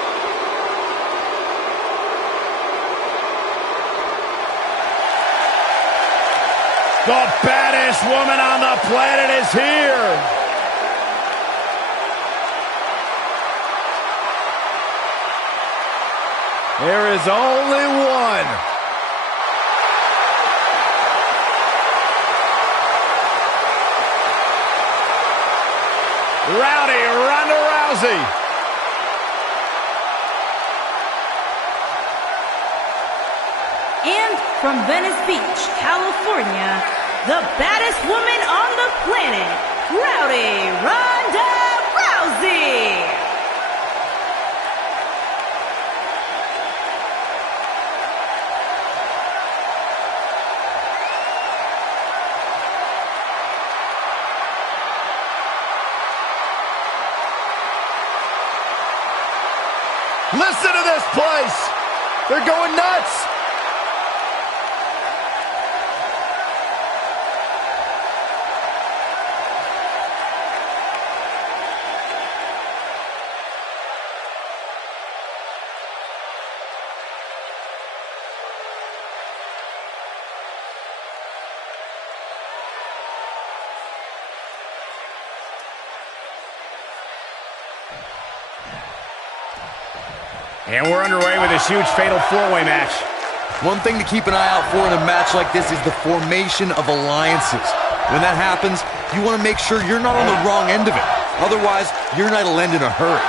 The baddest woman on the planet is here. There is only one. Rowdy Ronda Rousey. And from Venice Beach, California, the baddest woman on the planet, Rowdy Ronda Rousey. Listen to this place. They're going nuts. And we're underway with this huge fatal four-way match. One thing to keep an eye out for in a match like this is the formation of alliances. When that happens, you want to make sure you're not on the wrong end of it. Otherwise, your night will end in a hurry.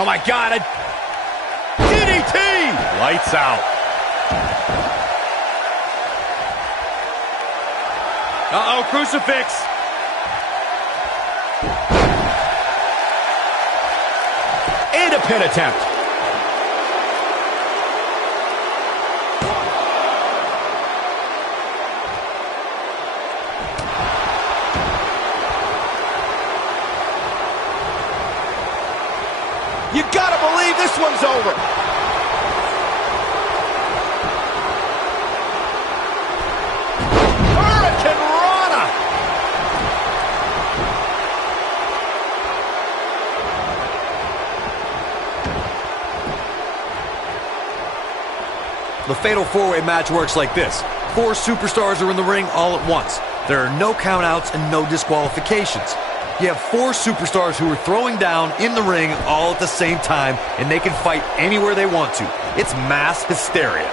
Oh my God, a DDT! Lights out. Uh-oh, crucifix. And a pin attempt. You gotta believe this one's over. Hurricane Rana. The Fatal 4-Way match works like this. 4 superstars are in the ring all at once. There are no countouts and no disqualifications. You have 4 superstars who are throwing down in the ring all at the same time, and they can fight anywhere they want to. It's mass hysteria.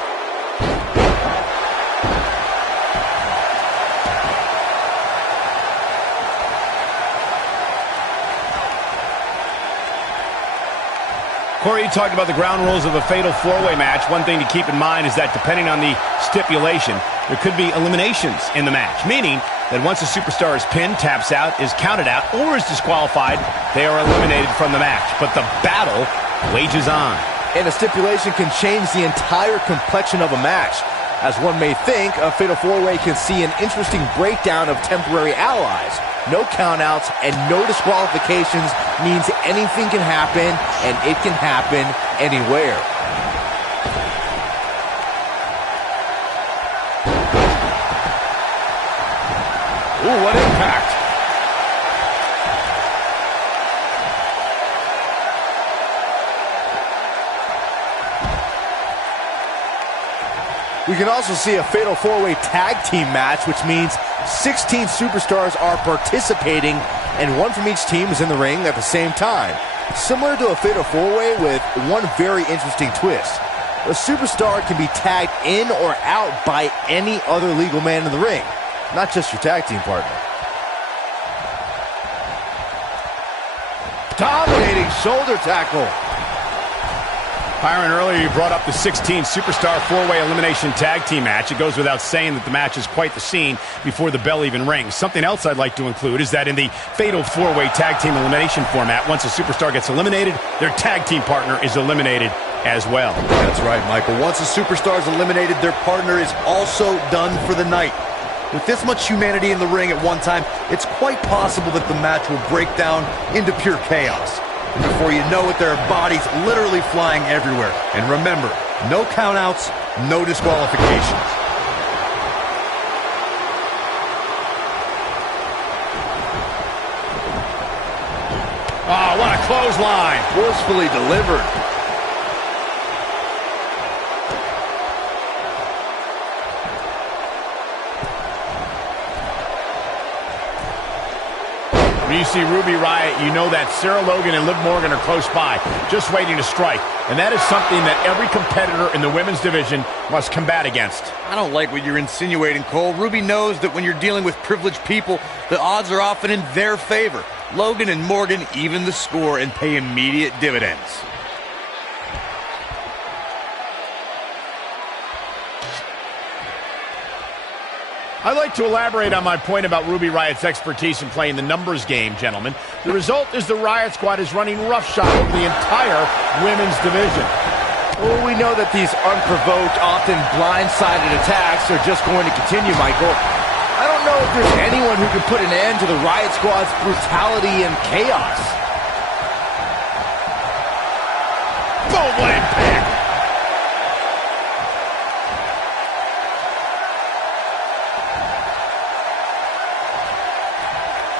Corey, you talked about the ground rules of a Fatal 4-Way match. One thing to keep in mind is that depending on the stipulation, there could be eliminations in the match, meaning that once a superstar is pinned, taps out, is counted out, or is disqualified, they are eliminated from the match. But the battle wages on. And a stipulation can change the entire complexion of a match. As one may think, a Fatal 4-Way can see an interesting breakdown of temporary allies. No countouts and no disqualifications means anything can happen, and it can happen anywhere. Ooh, what impact. We can also see a Fatal 4-Way tag team match, which means 16 superstars are participating, and one from each team is in the ring at the same time. Similar to a Fatal 4-Way with one very interesting twist. A superstar can be tagged in or out by any other legal man in the ring, not just your tag team partner. Dominating shoulder tackle. Byron, earlier you brought up the 16 superstar 4-Way elimination tag team match. It goes without saying that the match is quite the scene before the bell even rings. Something else I'd like to include is that in the Fatal 4-Way tag team elimination format, once a superstar gets eliminated, their tag team partner is eliminated as well. That's right, Michael. Once a superstar is eliminated, their partner is also done for the night. With this much humanity in the ring at one time, it's quite possible that the match will break down into pure chaos. And before you know it, there are bodies literally flying everywhere. And remember, no countouts, no disqualifications. Oh, what a clothesline. Forcefully delivered. When you see Ruby Riott, you know that Sarah Logan and Liv Morgan are close by, just waiting to strike. And that is something that every competitor in the women's division must combat against. I don't like what you're insinuating, Cole. Ruby knows that when you're dealing with privileged people, the odds are often in their favor. Logan and Morgan even the score and pay immediate dividends. I'd like to elaborate on my point about Ruby Riott's expertise in playing the numbers game, gentlemen. The result is the Riott Squad is running roughshod over the entire women's division. Well, we know that these unprovoked, often blindsided attacks are just going to continue, Michael. I don't know if there's anyone who can put an end to the Riott Squad's brutality and chaos. Global impact!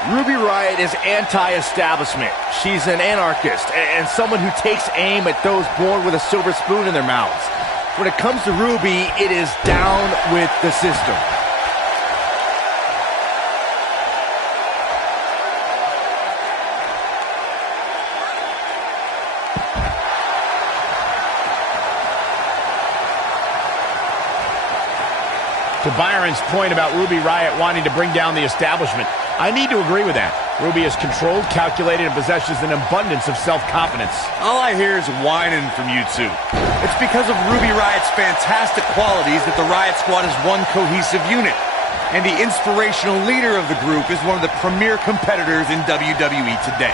Ruby Riott is anti-establishment. She's an anarchist and someone who takes aim at those born with a silver spoon in their mouths. When it comes to Ruby, it is down with the system. To Byron's point about Ruby Riott wanting to bring down the establishment, I need to agree with that. Ruby is controlled, calculated, and possesses an abundance of self-confidence. All I hear is whining from you two. It's because of Ruby Riott's fantastic qualities that the Riott Squad is one cohesive unit. And the inspirational leader of the group is one of the premier competitors in WWE today.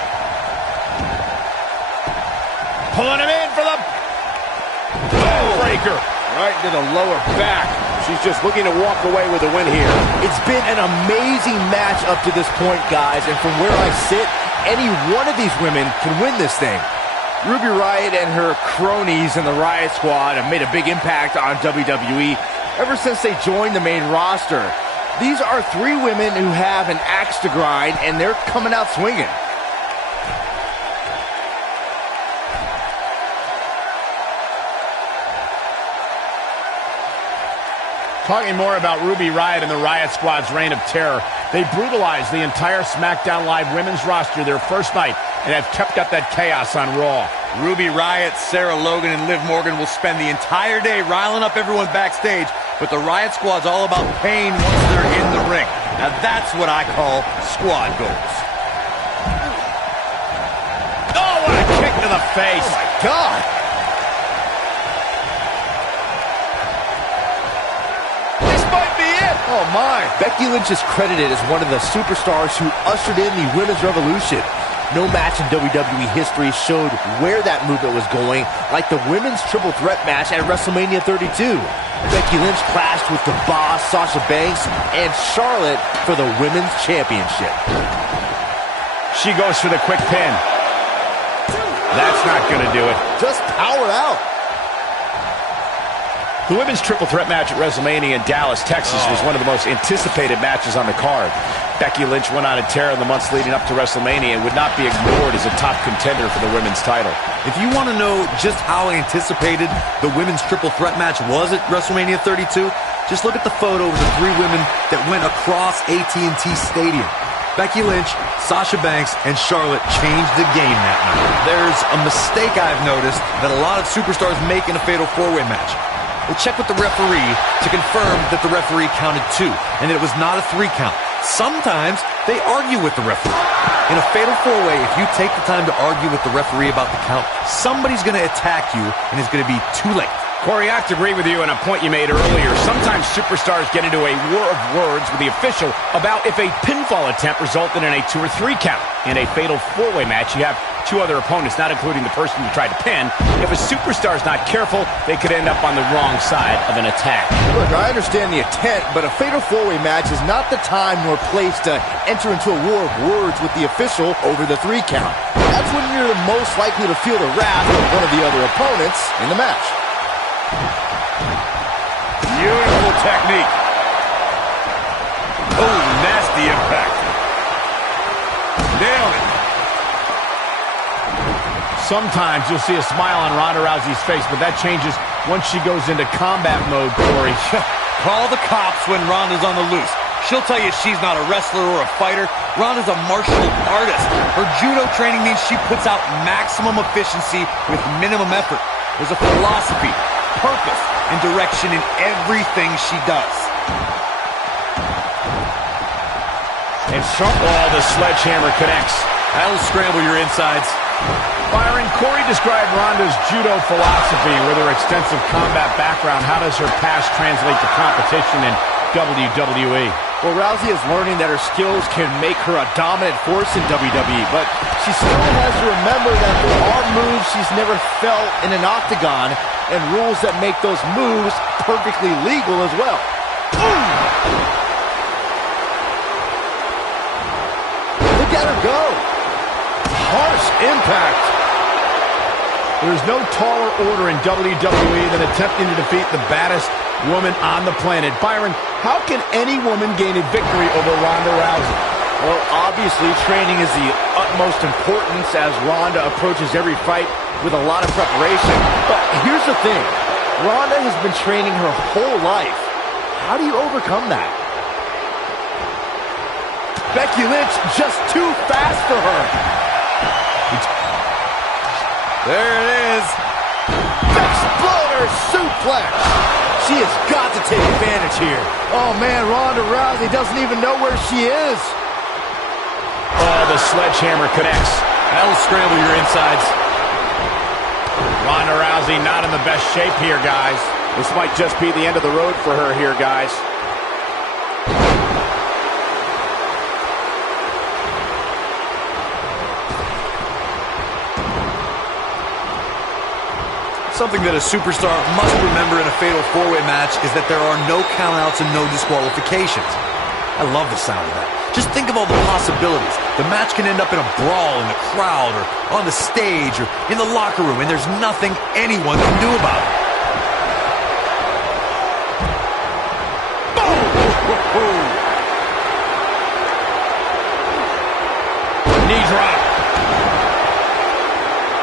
Pulling him in for the breaker. Right into the lower back. She's just looking to walk away with a win here. It's been an amazing match up to this point, guys, and from where I sit, any one of these women can win this thing. Ruby Riott and her cronies in the Riott Squad have made a big impact on WWE ever since they joined the main roster. These are three women who have an axe to grind, and they're coming out swinging. Talking more about Ruby Riott and the Riott Squad's reign of terror. They brutalized the entire SmackDown Live women's roster their first night and have kept up that chaos on Raw. Ruby Riott, Sarah Logan, and Liv Morgan will spend the entire day riling up everyone backstage, but the Riott Squad's all about pain once they're in the ring. Now that's what I call squad goals. Oh, what a kick to the face. Oh, my God. Oh my! Becky Lynch is credited as one of the superstars who ushered in the Women's Revolution. No match in WWE history showed where that movement was going, like the Women's Triple Threat match at WrestleMania 32. Becky Lynch clashed with the Boss, Sasha Banks, and Charlotte for the Women's Championship. She goes for the quick pin. That's not going to do it. Just power out. The Women's Triple Threat match at WrestleMania in Dallas, Texas was one of the most anticipated matches on the card. Becky Lynch went on a tear in the months leading up to WrestleMania and would not be ignored as a top contender for the women's title. If you want to know just how anticipated the Women's Triple Threat match was at WrestleMania 32, just look at the photo of the three women that went across AT&T Stadium. Becky Lynch, Sasha Banks, and Charlotte changed the game that night. There's a mistake I've noticed that a lot of superstars make in a fatal four-way match. They check with the referee to confirm that the referee counted two and that it was not a three count. Sometimes they argue with the referee. In a fatal four-way, if you take the time to argue with the referee about the count, somebody's going to attack you and it's going to be too late. Corey, I have to agree with you on a point you made earlier. Sometimes superstars get into a war of words with the official about if a pinfall attempt resulted in a 2 or 3 count. In a fatal four-way match, you have two other opponents, not including the person you tried to pin. If a superstar's not careful, they could end up on the wrong side of an attack. Look, I understand the intent, but a fatal four-way match is not the time nor place to enter into a war of words with the official over the 3 count. That's when you're the most likely to feel the wrath of one of the other opponents in the match. Beautiful technique. Oh, nasty impact. Nailed it. Sometimes you'll see a smile on Ronda Rousey's face, but that changes once she goes into combat mode, Corey. Call the cops when Ronda's on the loose. She'll tell you she's not a wrestler or a fighter. Ronda's a martial artist. Her judo training means she puts out maximum efficiency with minimum effort. There's a philosophy, purpose, and direction in everything she does. And the sledgehammer connects. That'll scramble your insides. Byron, Corey described Ronda's judo philosophy with her extensive combat background. How does her past translate to competition in WWE? Well, Rousey is learning that her skills can make her a dominant force in WWE, but she still has to remember that there are moves she's never felt in an octagon and rules that make those moves perfectly legal as well. Look at her go. Harsh impact. There's no taller order in WWE than attempting to defeat the baddest woman on the planet. Byron, how can any woman gain a victory over Ronda Rousey? Well, obviously, training is the utmost importance as Ronda approaches every fight with a lot of preparation. But here's the thing. Ronda has been training her whole life. How do you overcome that? Becky Lynch just too fast for her. There it is. Exploder suplex. She has got to take advantage here. Oh, man, Ronda Rousey doesn't even know where she is. Oh, the sledgehammer connects. That'll scramble your insides. Ronda Rousey not in the best shape here, guys. This might just be the end of the road for her here, guys. Something that a superstar must remember in a fatal four-way match is that there are no countouts and no disqualifications. I love the sound of that. Just think of all the possibilities. The match can end up in a brawl in the crowd or on the stage or in the locker room, and there's nothing anyone can do about it. Boom! Knee drop.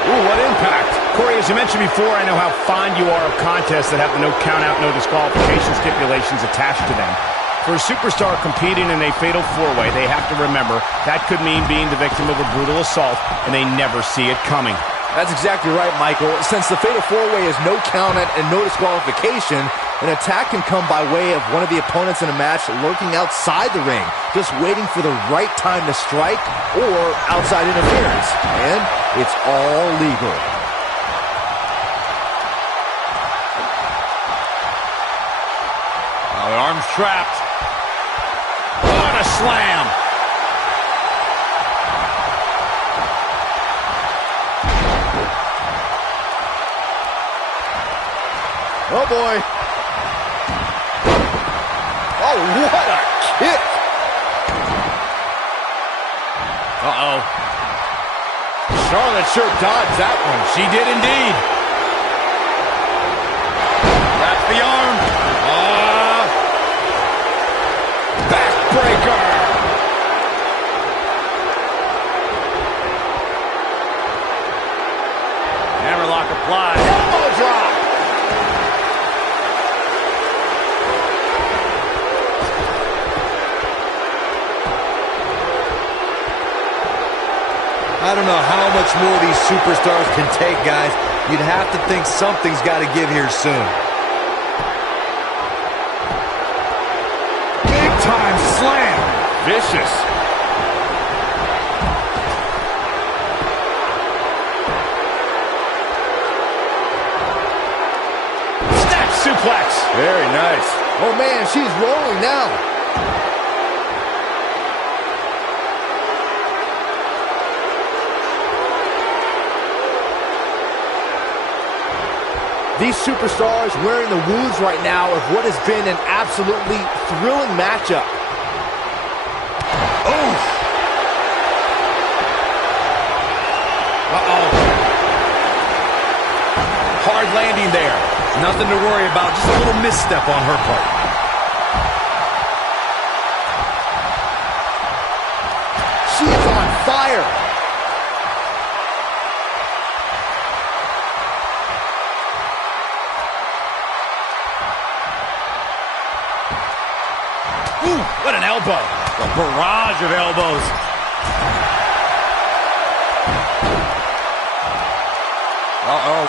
Ooh, what impact. Corey, as you mentioned before, I know how fond you are of contests that have the no count-out, no disqualification stipulations attached to them. For a superstar competing in a fatal four-way, they have to remember that could mean being the victim of a brutal assault, and they never see it coming. That's exactly right, Michael. Since the fatal four-way is no count-out and no disqualification, an attack can come by way of one of the opponents in a match lurking outside the ring, just waiting for the right time to strike or outside interference. And it's all legal. The arm's trapped. What a slam! Oh, boy. Oh, what a kick. Uh-oh. Charlotte sure dodged that one. She did indeed. That's the arm. Backbreaker. Hammerlock applied. Elbow drop. I don't know how much more these superstars can take, guys. You'd have to think something's got to give here soon. Big time slam. Vicious. Snap suplex. Very nice. Oh, man, she's rolling now. These superstars wearing the wounds right now of what has been an absolutely thrilling matchup. Oh! Uh-oh. Hard landing there. Nothing to worry about, just a little misstep on her part. She is on fire. Ooh, what an elbow. A barrage of elbows. Uh-oh.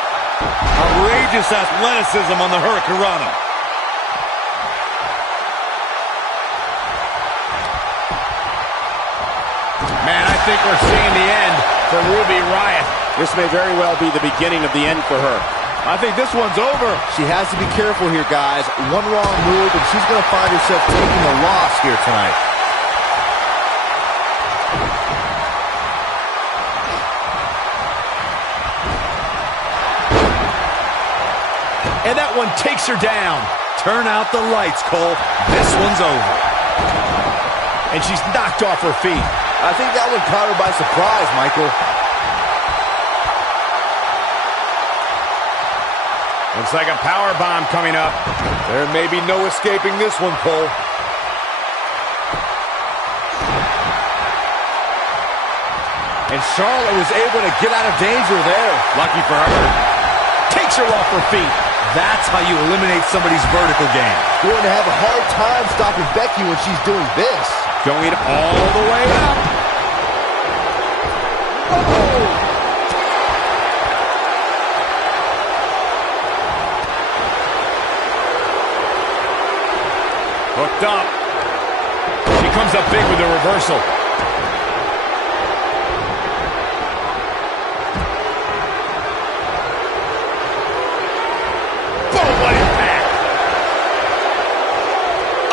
Outrageous athleticism on the Hurricanrana. Man, I think we're seeing the end for Ruby Riott. This may very well be the beginning of the end for her. I think this one's over. She has to be careful here, guys. One wrong move, and she's going to find herself taking a loss here tonight. And that one takes her down. Turn out the lights, Cole. This one's over. And she's knocked off her feet. I think that one caught her by surprise, Michael. Looks like a power bomb coming up. There may be no escaping this one, Cole. And Charlotte was able to get out of danger there. Lucky for her. Takes her off her feet. That's how you eliminate somebody's vertical game. Going to have a hard time stopping Becky when she's doing this. Going all the way up. Oh! Hooked up. She comes up big with a reversal. Boom, what impact.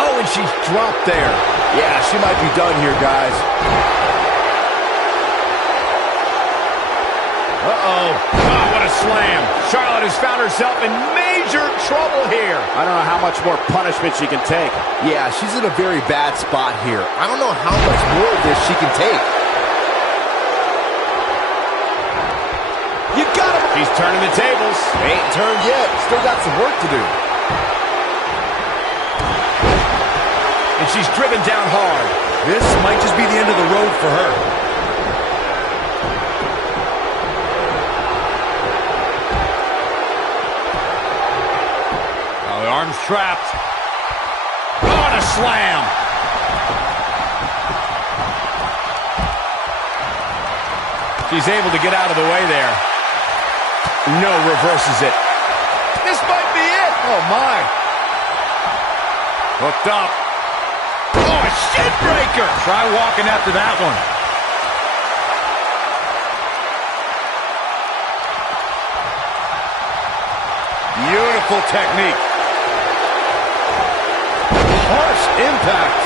Oh, and she's dropped there. Yeah, she might be done here, guys. Uh-oh. Oh, what a slam. Charlotte has found herself in major trouble here. I don't know how much more punishment she can take. Yeah, she's in a very bad spot here. I don't know how much more of this she can take. You got him. She's turning the tables. Ain't turned yet. Still got some work to do. And she's driven down hard. This might just be the end of the road for her. The arm's trapped. Oh, and a slam. She's able to get out of the way there. No, reverses it. This might be it. Oh, my. Hooked up. Oh, a shin breaker. Try walking after that one. Beautiful technique. Harsh impact.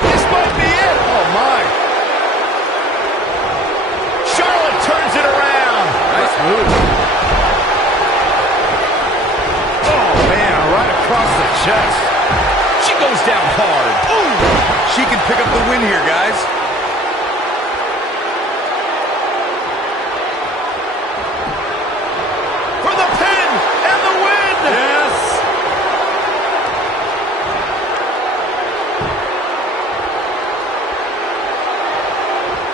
This might be it. Oh, my. Charlotte turns it around. Nice move. Across the chest. She goes down hard. Ooh! She can pick up the win here, guys. For the pin and the win! Yes!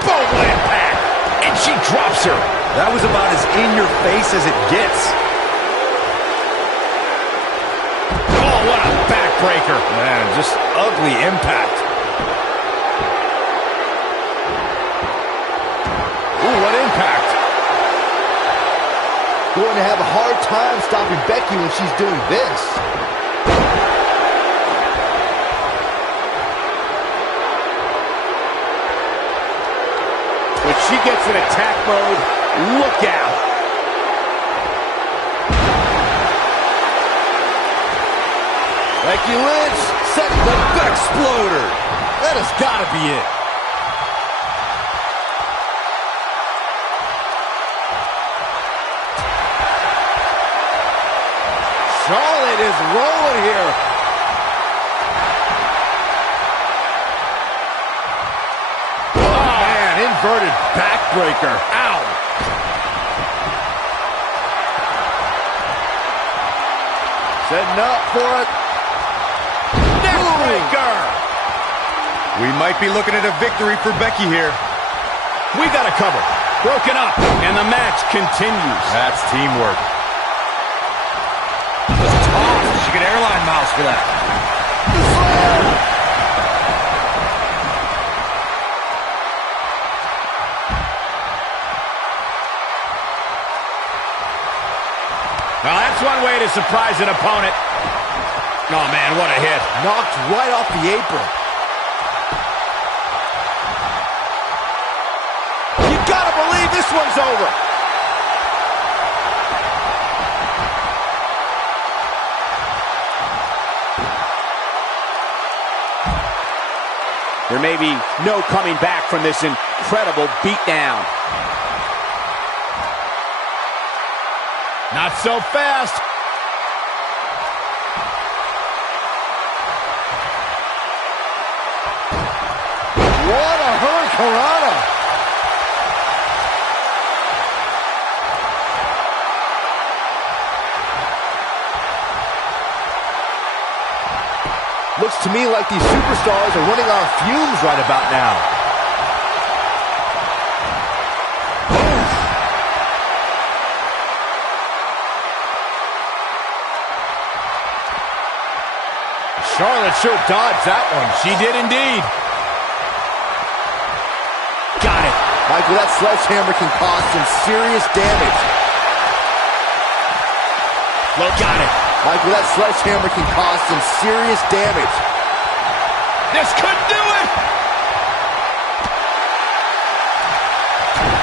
Boom impact! And she drops her. That was about as in your face as it gets. What a backbreaker. Man, just ugly impact. Ooh, what impact. Going to have a hard time stopping Becky when she's doing this. When she gets in attack mode, look out. Becky Lynch setting the Bexploder. That has got to be it. Charlotte is rolling here. Oh, man, inverted backbreaker. Ow. Setting up for it. Neckbreaker. We might be looking at a victory for Becky here. We got a cover. Broken up, and the match continues. That's teamwork. Toss. She could airline mouse for that. Well, that's one way to surprise an opponent. Oh, man, what a hit. Knocked right off the apron. You gotta believe this one's over. There may be no coming back from this incredible beatdown. Not so fast. What a hurricanrana. Looks to me like these superstars are running on fumes right about now. Charlotte sure dodged that one. She did indeed. Got it. Michael, that sledgehammer can cause some serious damage. Look, got it. Michael, that sledgehammer can cause some serious damage. This could do it.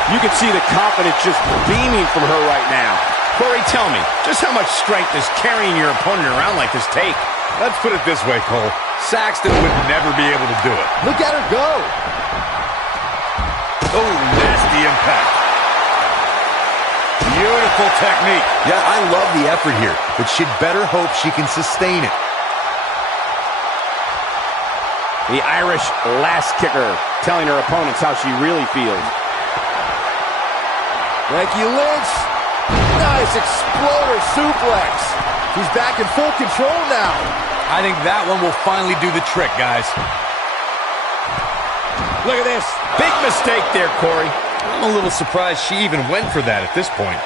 You can see the confidence just beaming from her right now. Corey, tell me, just how much strength does carrying your opponent around like this take? Let's put it this way, Cole. Saxton would never be able to do it. Look at her go. Oh, nasty impact. Beautiful technique. Yeah, I love the effort here, but she'd better hope she can sustain it. The Irish last kicker telling her opponents how she really feels. Becky Lynch. Nice exploder suplex. She's back in full control now. I think that one will finally do the trick, guys. Look at this. Big mistake there, Corey. I'm a little surprised she even went for that at this point.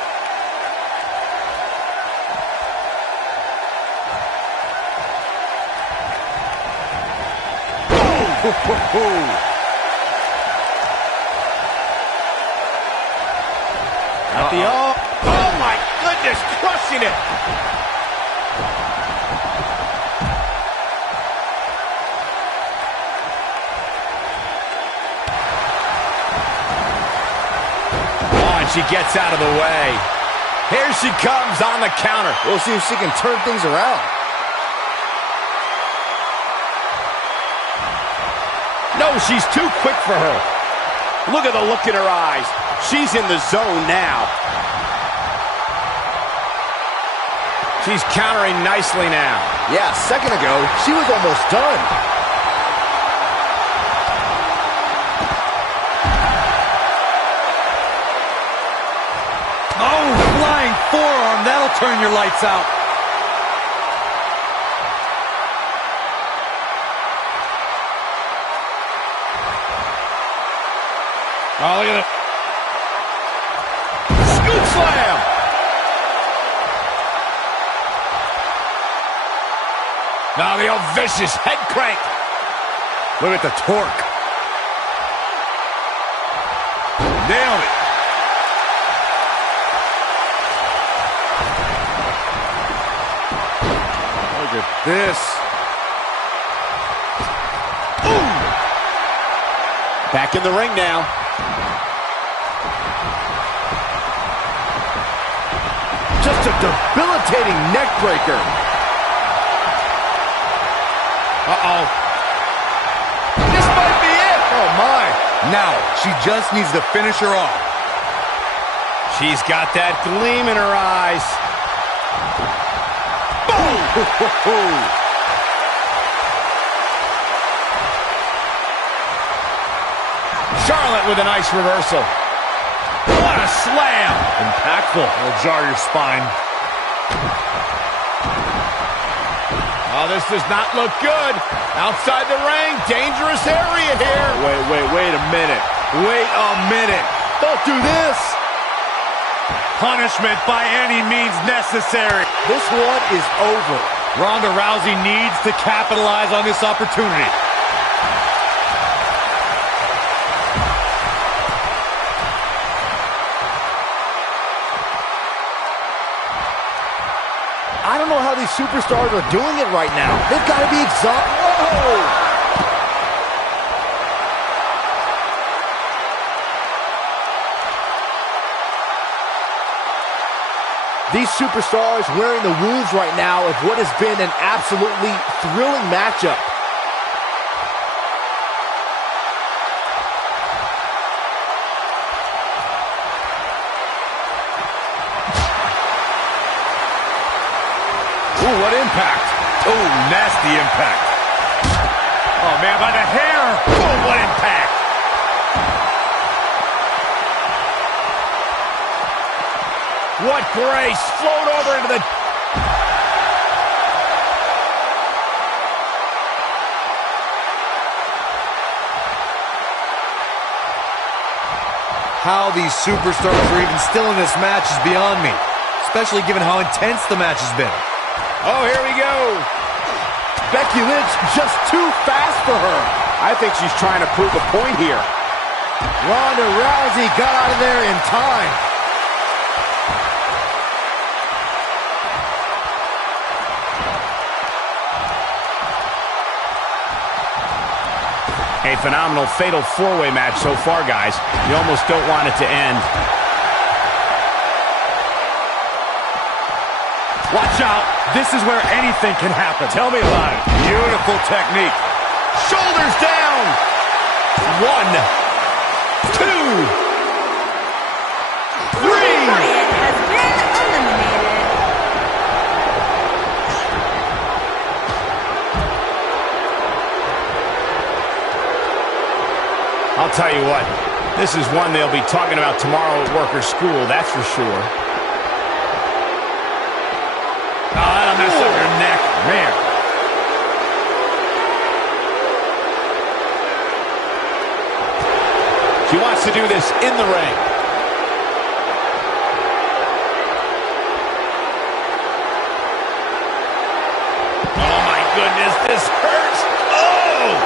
Oh my goodness, crushing it. Oh, and she gets out of the way. Here she comes on the counter. We'll see if she can turn things around. No, she's too quick for her. Look at the look in her eyes. She's in the zone now. She's countering nicely now. Yeah, a second ago, she was almost done. Oh, flying forearm. That'll turn your lights out. Oh, look at it. Scoop slam. Now the old vicious head crank. Look at the torque. Nailed it. Look at this. Ooh. Back in the ring now. Just a debilitating neck breaker. Uh-oh. This might be it. Oh, my. Now, she just needs to finish her off. She's got that gleam in her eyes. Boom! Charlotte with a nice reversal. What a slam. Impactful. It'll jar your spine. Oh, this does not look good. Outside the ring, dangerous area here. Wait a minute. Wait a minute. Don't do this. Punishment by any means necessary. This one is over. Ronda Rousey needs to capitalize on this opportunity. I don't know how these superstars are doing it right now. They've got to be exhausted. Whoa! These superstars wearing the wounds right now of what has been an absolutely thrilling matchup. Ooh, what impact. Oh, nasty impact. Oh, man, by the hair. Oh, what impact. What grace. Float over into the... How these superstars are even still in this match is beyond me, especially given how intense the match has been. Oh, here we go. Becky Lynch just too fast for her. I think she's trying to prove a point here. Ronda Rousey got out of there in time. A phenomenal fatal four-way match so far, guys. You almost don't want it to end. Watch out. This is where anything can happen. Tell me about it. Beautiful technique. Shoulders down. 1, 2, 3. Wyatt has been eliminated. I'll tell you what, this is one they'll be talking about tomorrow at work or school, that's for sure. Oh, that'll mess up your neck. Man. She wants to do this in the ring. Oh, my goodness, this hurts. Oh!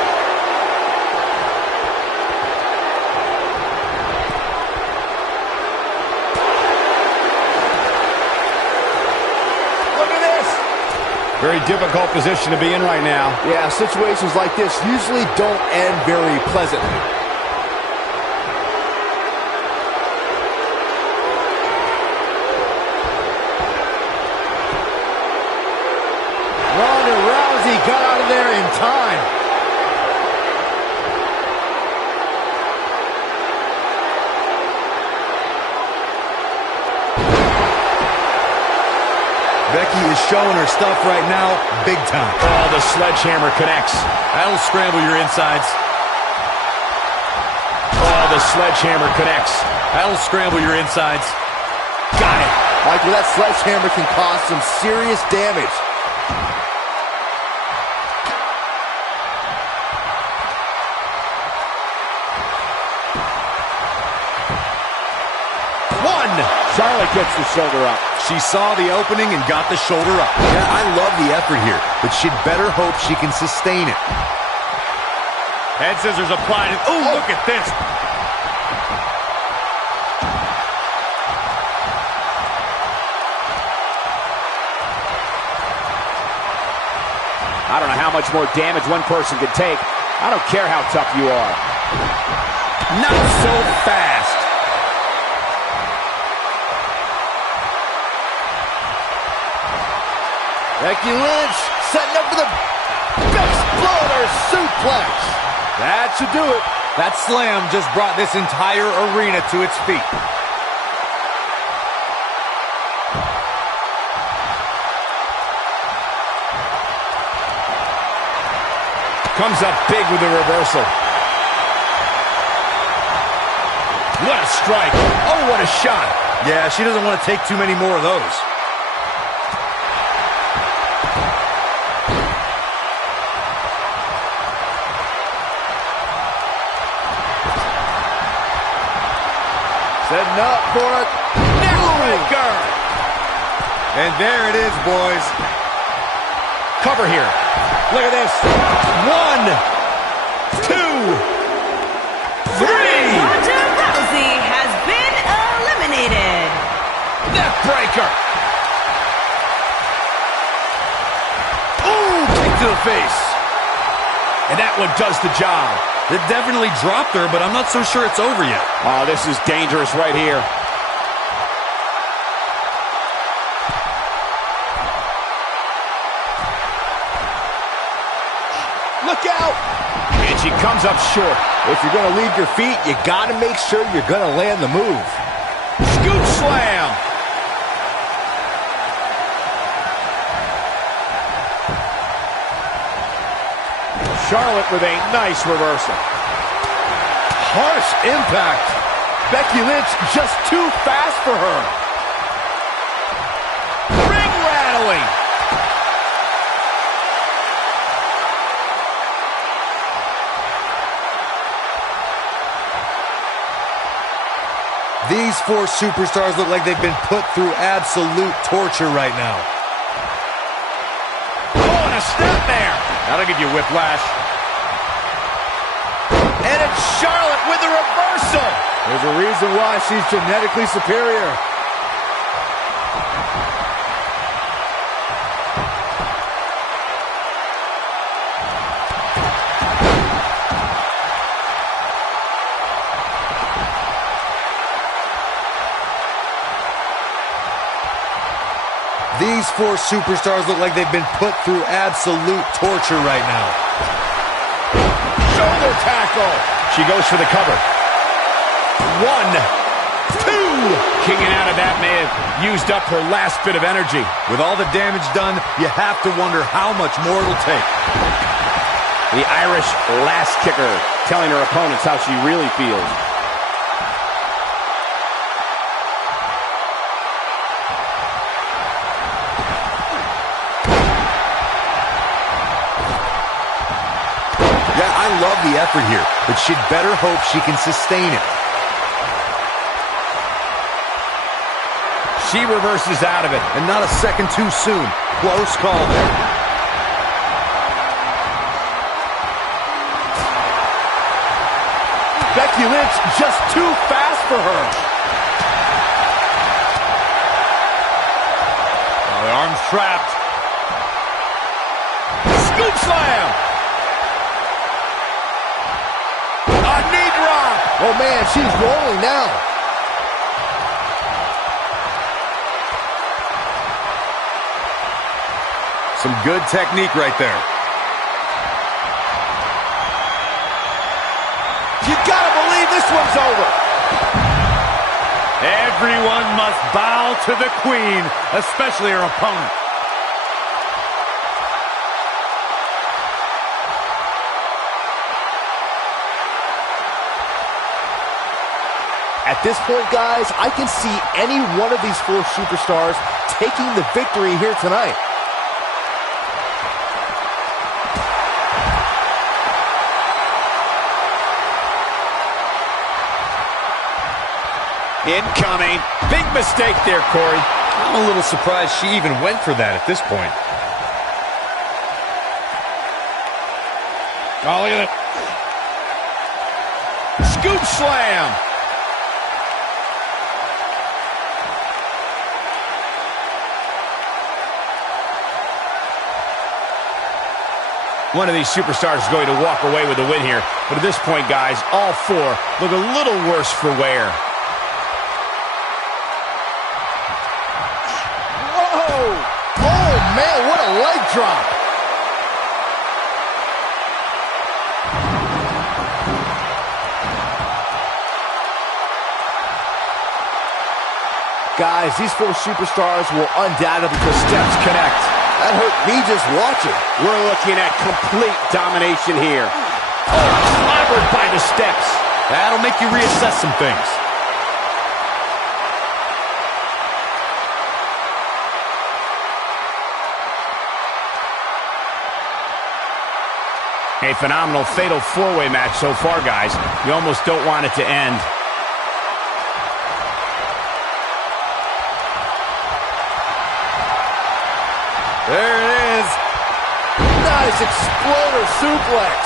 Look at this. Very difficult position to be in right now. Yeah, situations like this usually don't end very pleasantly. Ronda Rousey got out of there in time. Becky is showing her stuff right now, big time. Oh, the sledgehammer connects. That'll scramble your insides. Oh, the sledgehammer connects. That'll scramble your insides. Got it. Michael, that sledgehammer can cause some serious damage. Charlotte gets the shoulder up. She saw the opening and got the shoulder up. Yeah, I love the effort here, but she'd better hope she can sustain it. Head scissors applied. Oh, look at this. I don't know how much more damage one person can take. I don't care how tough you are. Not so fast. Becky Lynch setting up for the Exploder suplex. That should do it. That slam just brought this entire arena to its feet. Comes up big with the reversal. What a strike. Oh, what a shot. Yeah, she doesn't want to take too many more of those. Setting up for it. Neckbreaker. And there it is, boys. Cover here. Look at this. 1, 2, 3. Ronda Rousey has been eliminated. Neckbreaker. Ooh, kick to the face. And that one does the job. It definitely dropped her, but I'm not so sure it's over yet. Oh, this is dangerous right here. Look out. And she comes up short. If you're going to leave your feet, you got to make sure you're going to land the move. Scoop slam. Charlotte with a nice reversal. Harsh impact. Becky Lynch just too fast for her. Ring rattling. These four superstars look like they've been put through absolute torture right now. Oh, and a snapmare. That'll give you whiplash. And it's Charlotte with the reversal. There's a reason why she's genetically superior. These four superstars look like they've been put through absolute torture right now. Shoulder tackle. She goes for the cover. 1, 2. Kicking out of that may have used up her last bit of energy. With all the damage done, you have to wonder how much more it'll take. The Irish last kicker telling her opponents how she really feels. Yeah, I love the effort here, but she'd better hope she can sustain it. She reverses out of it. And not a second too soon. Close call there. Becky Lynch just too fast for her. Oh, the arm's trapped. Scoop slam. A knee drop. Oh, man, she's rolling now. Some good technique right there. You gotta believe this one's over. Everyone must bow to the queen, especially her opponent. At this point, guys, I can see any one of these four superstars taking the victory here tonight. Incoming. Big mistake there, Corey. I'm a little surprised she even went for that at this point. Oh, look at it. Scoop slam. One of these superstars is going to walk away with the win here. But at this point, guys, all four look a little worse for wear. Oh, man, what a leg drop. Guys, these four superstars will undoubtedly the steps connect. That hurt me just watching. We're looking at complete domination here. Oh, clobbered by the steps. That'll make you reassess some things. A phenomenal fatal four-way match so far, guys. You almost don't want it to end. There it is. Nice exploder suplex.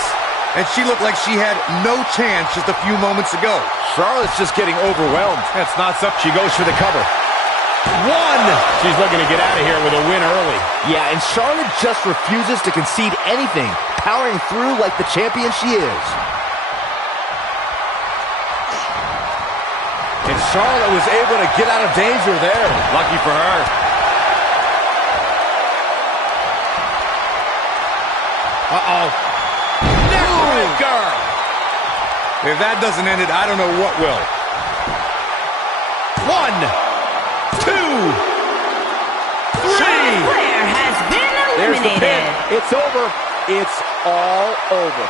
And she looked like she had no chance just a few moments ago. Charlotte's just getting overwhelmed. That's not up. She goes for the cover. 1. She's looking to get out of here with a win early. Yeah, and Charlotte just refuses to concede anything, powering through like the champion she is. And Charlotte was able to get out of danger there. Lucky for her. Uh-oh. Neckbreaker. If that doesn't end it, I don't know what will. 1, 2, 3. Flair has been There's the eliminated. pin. It's over. It's all over.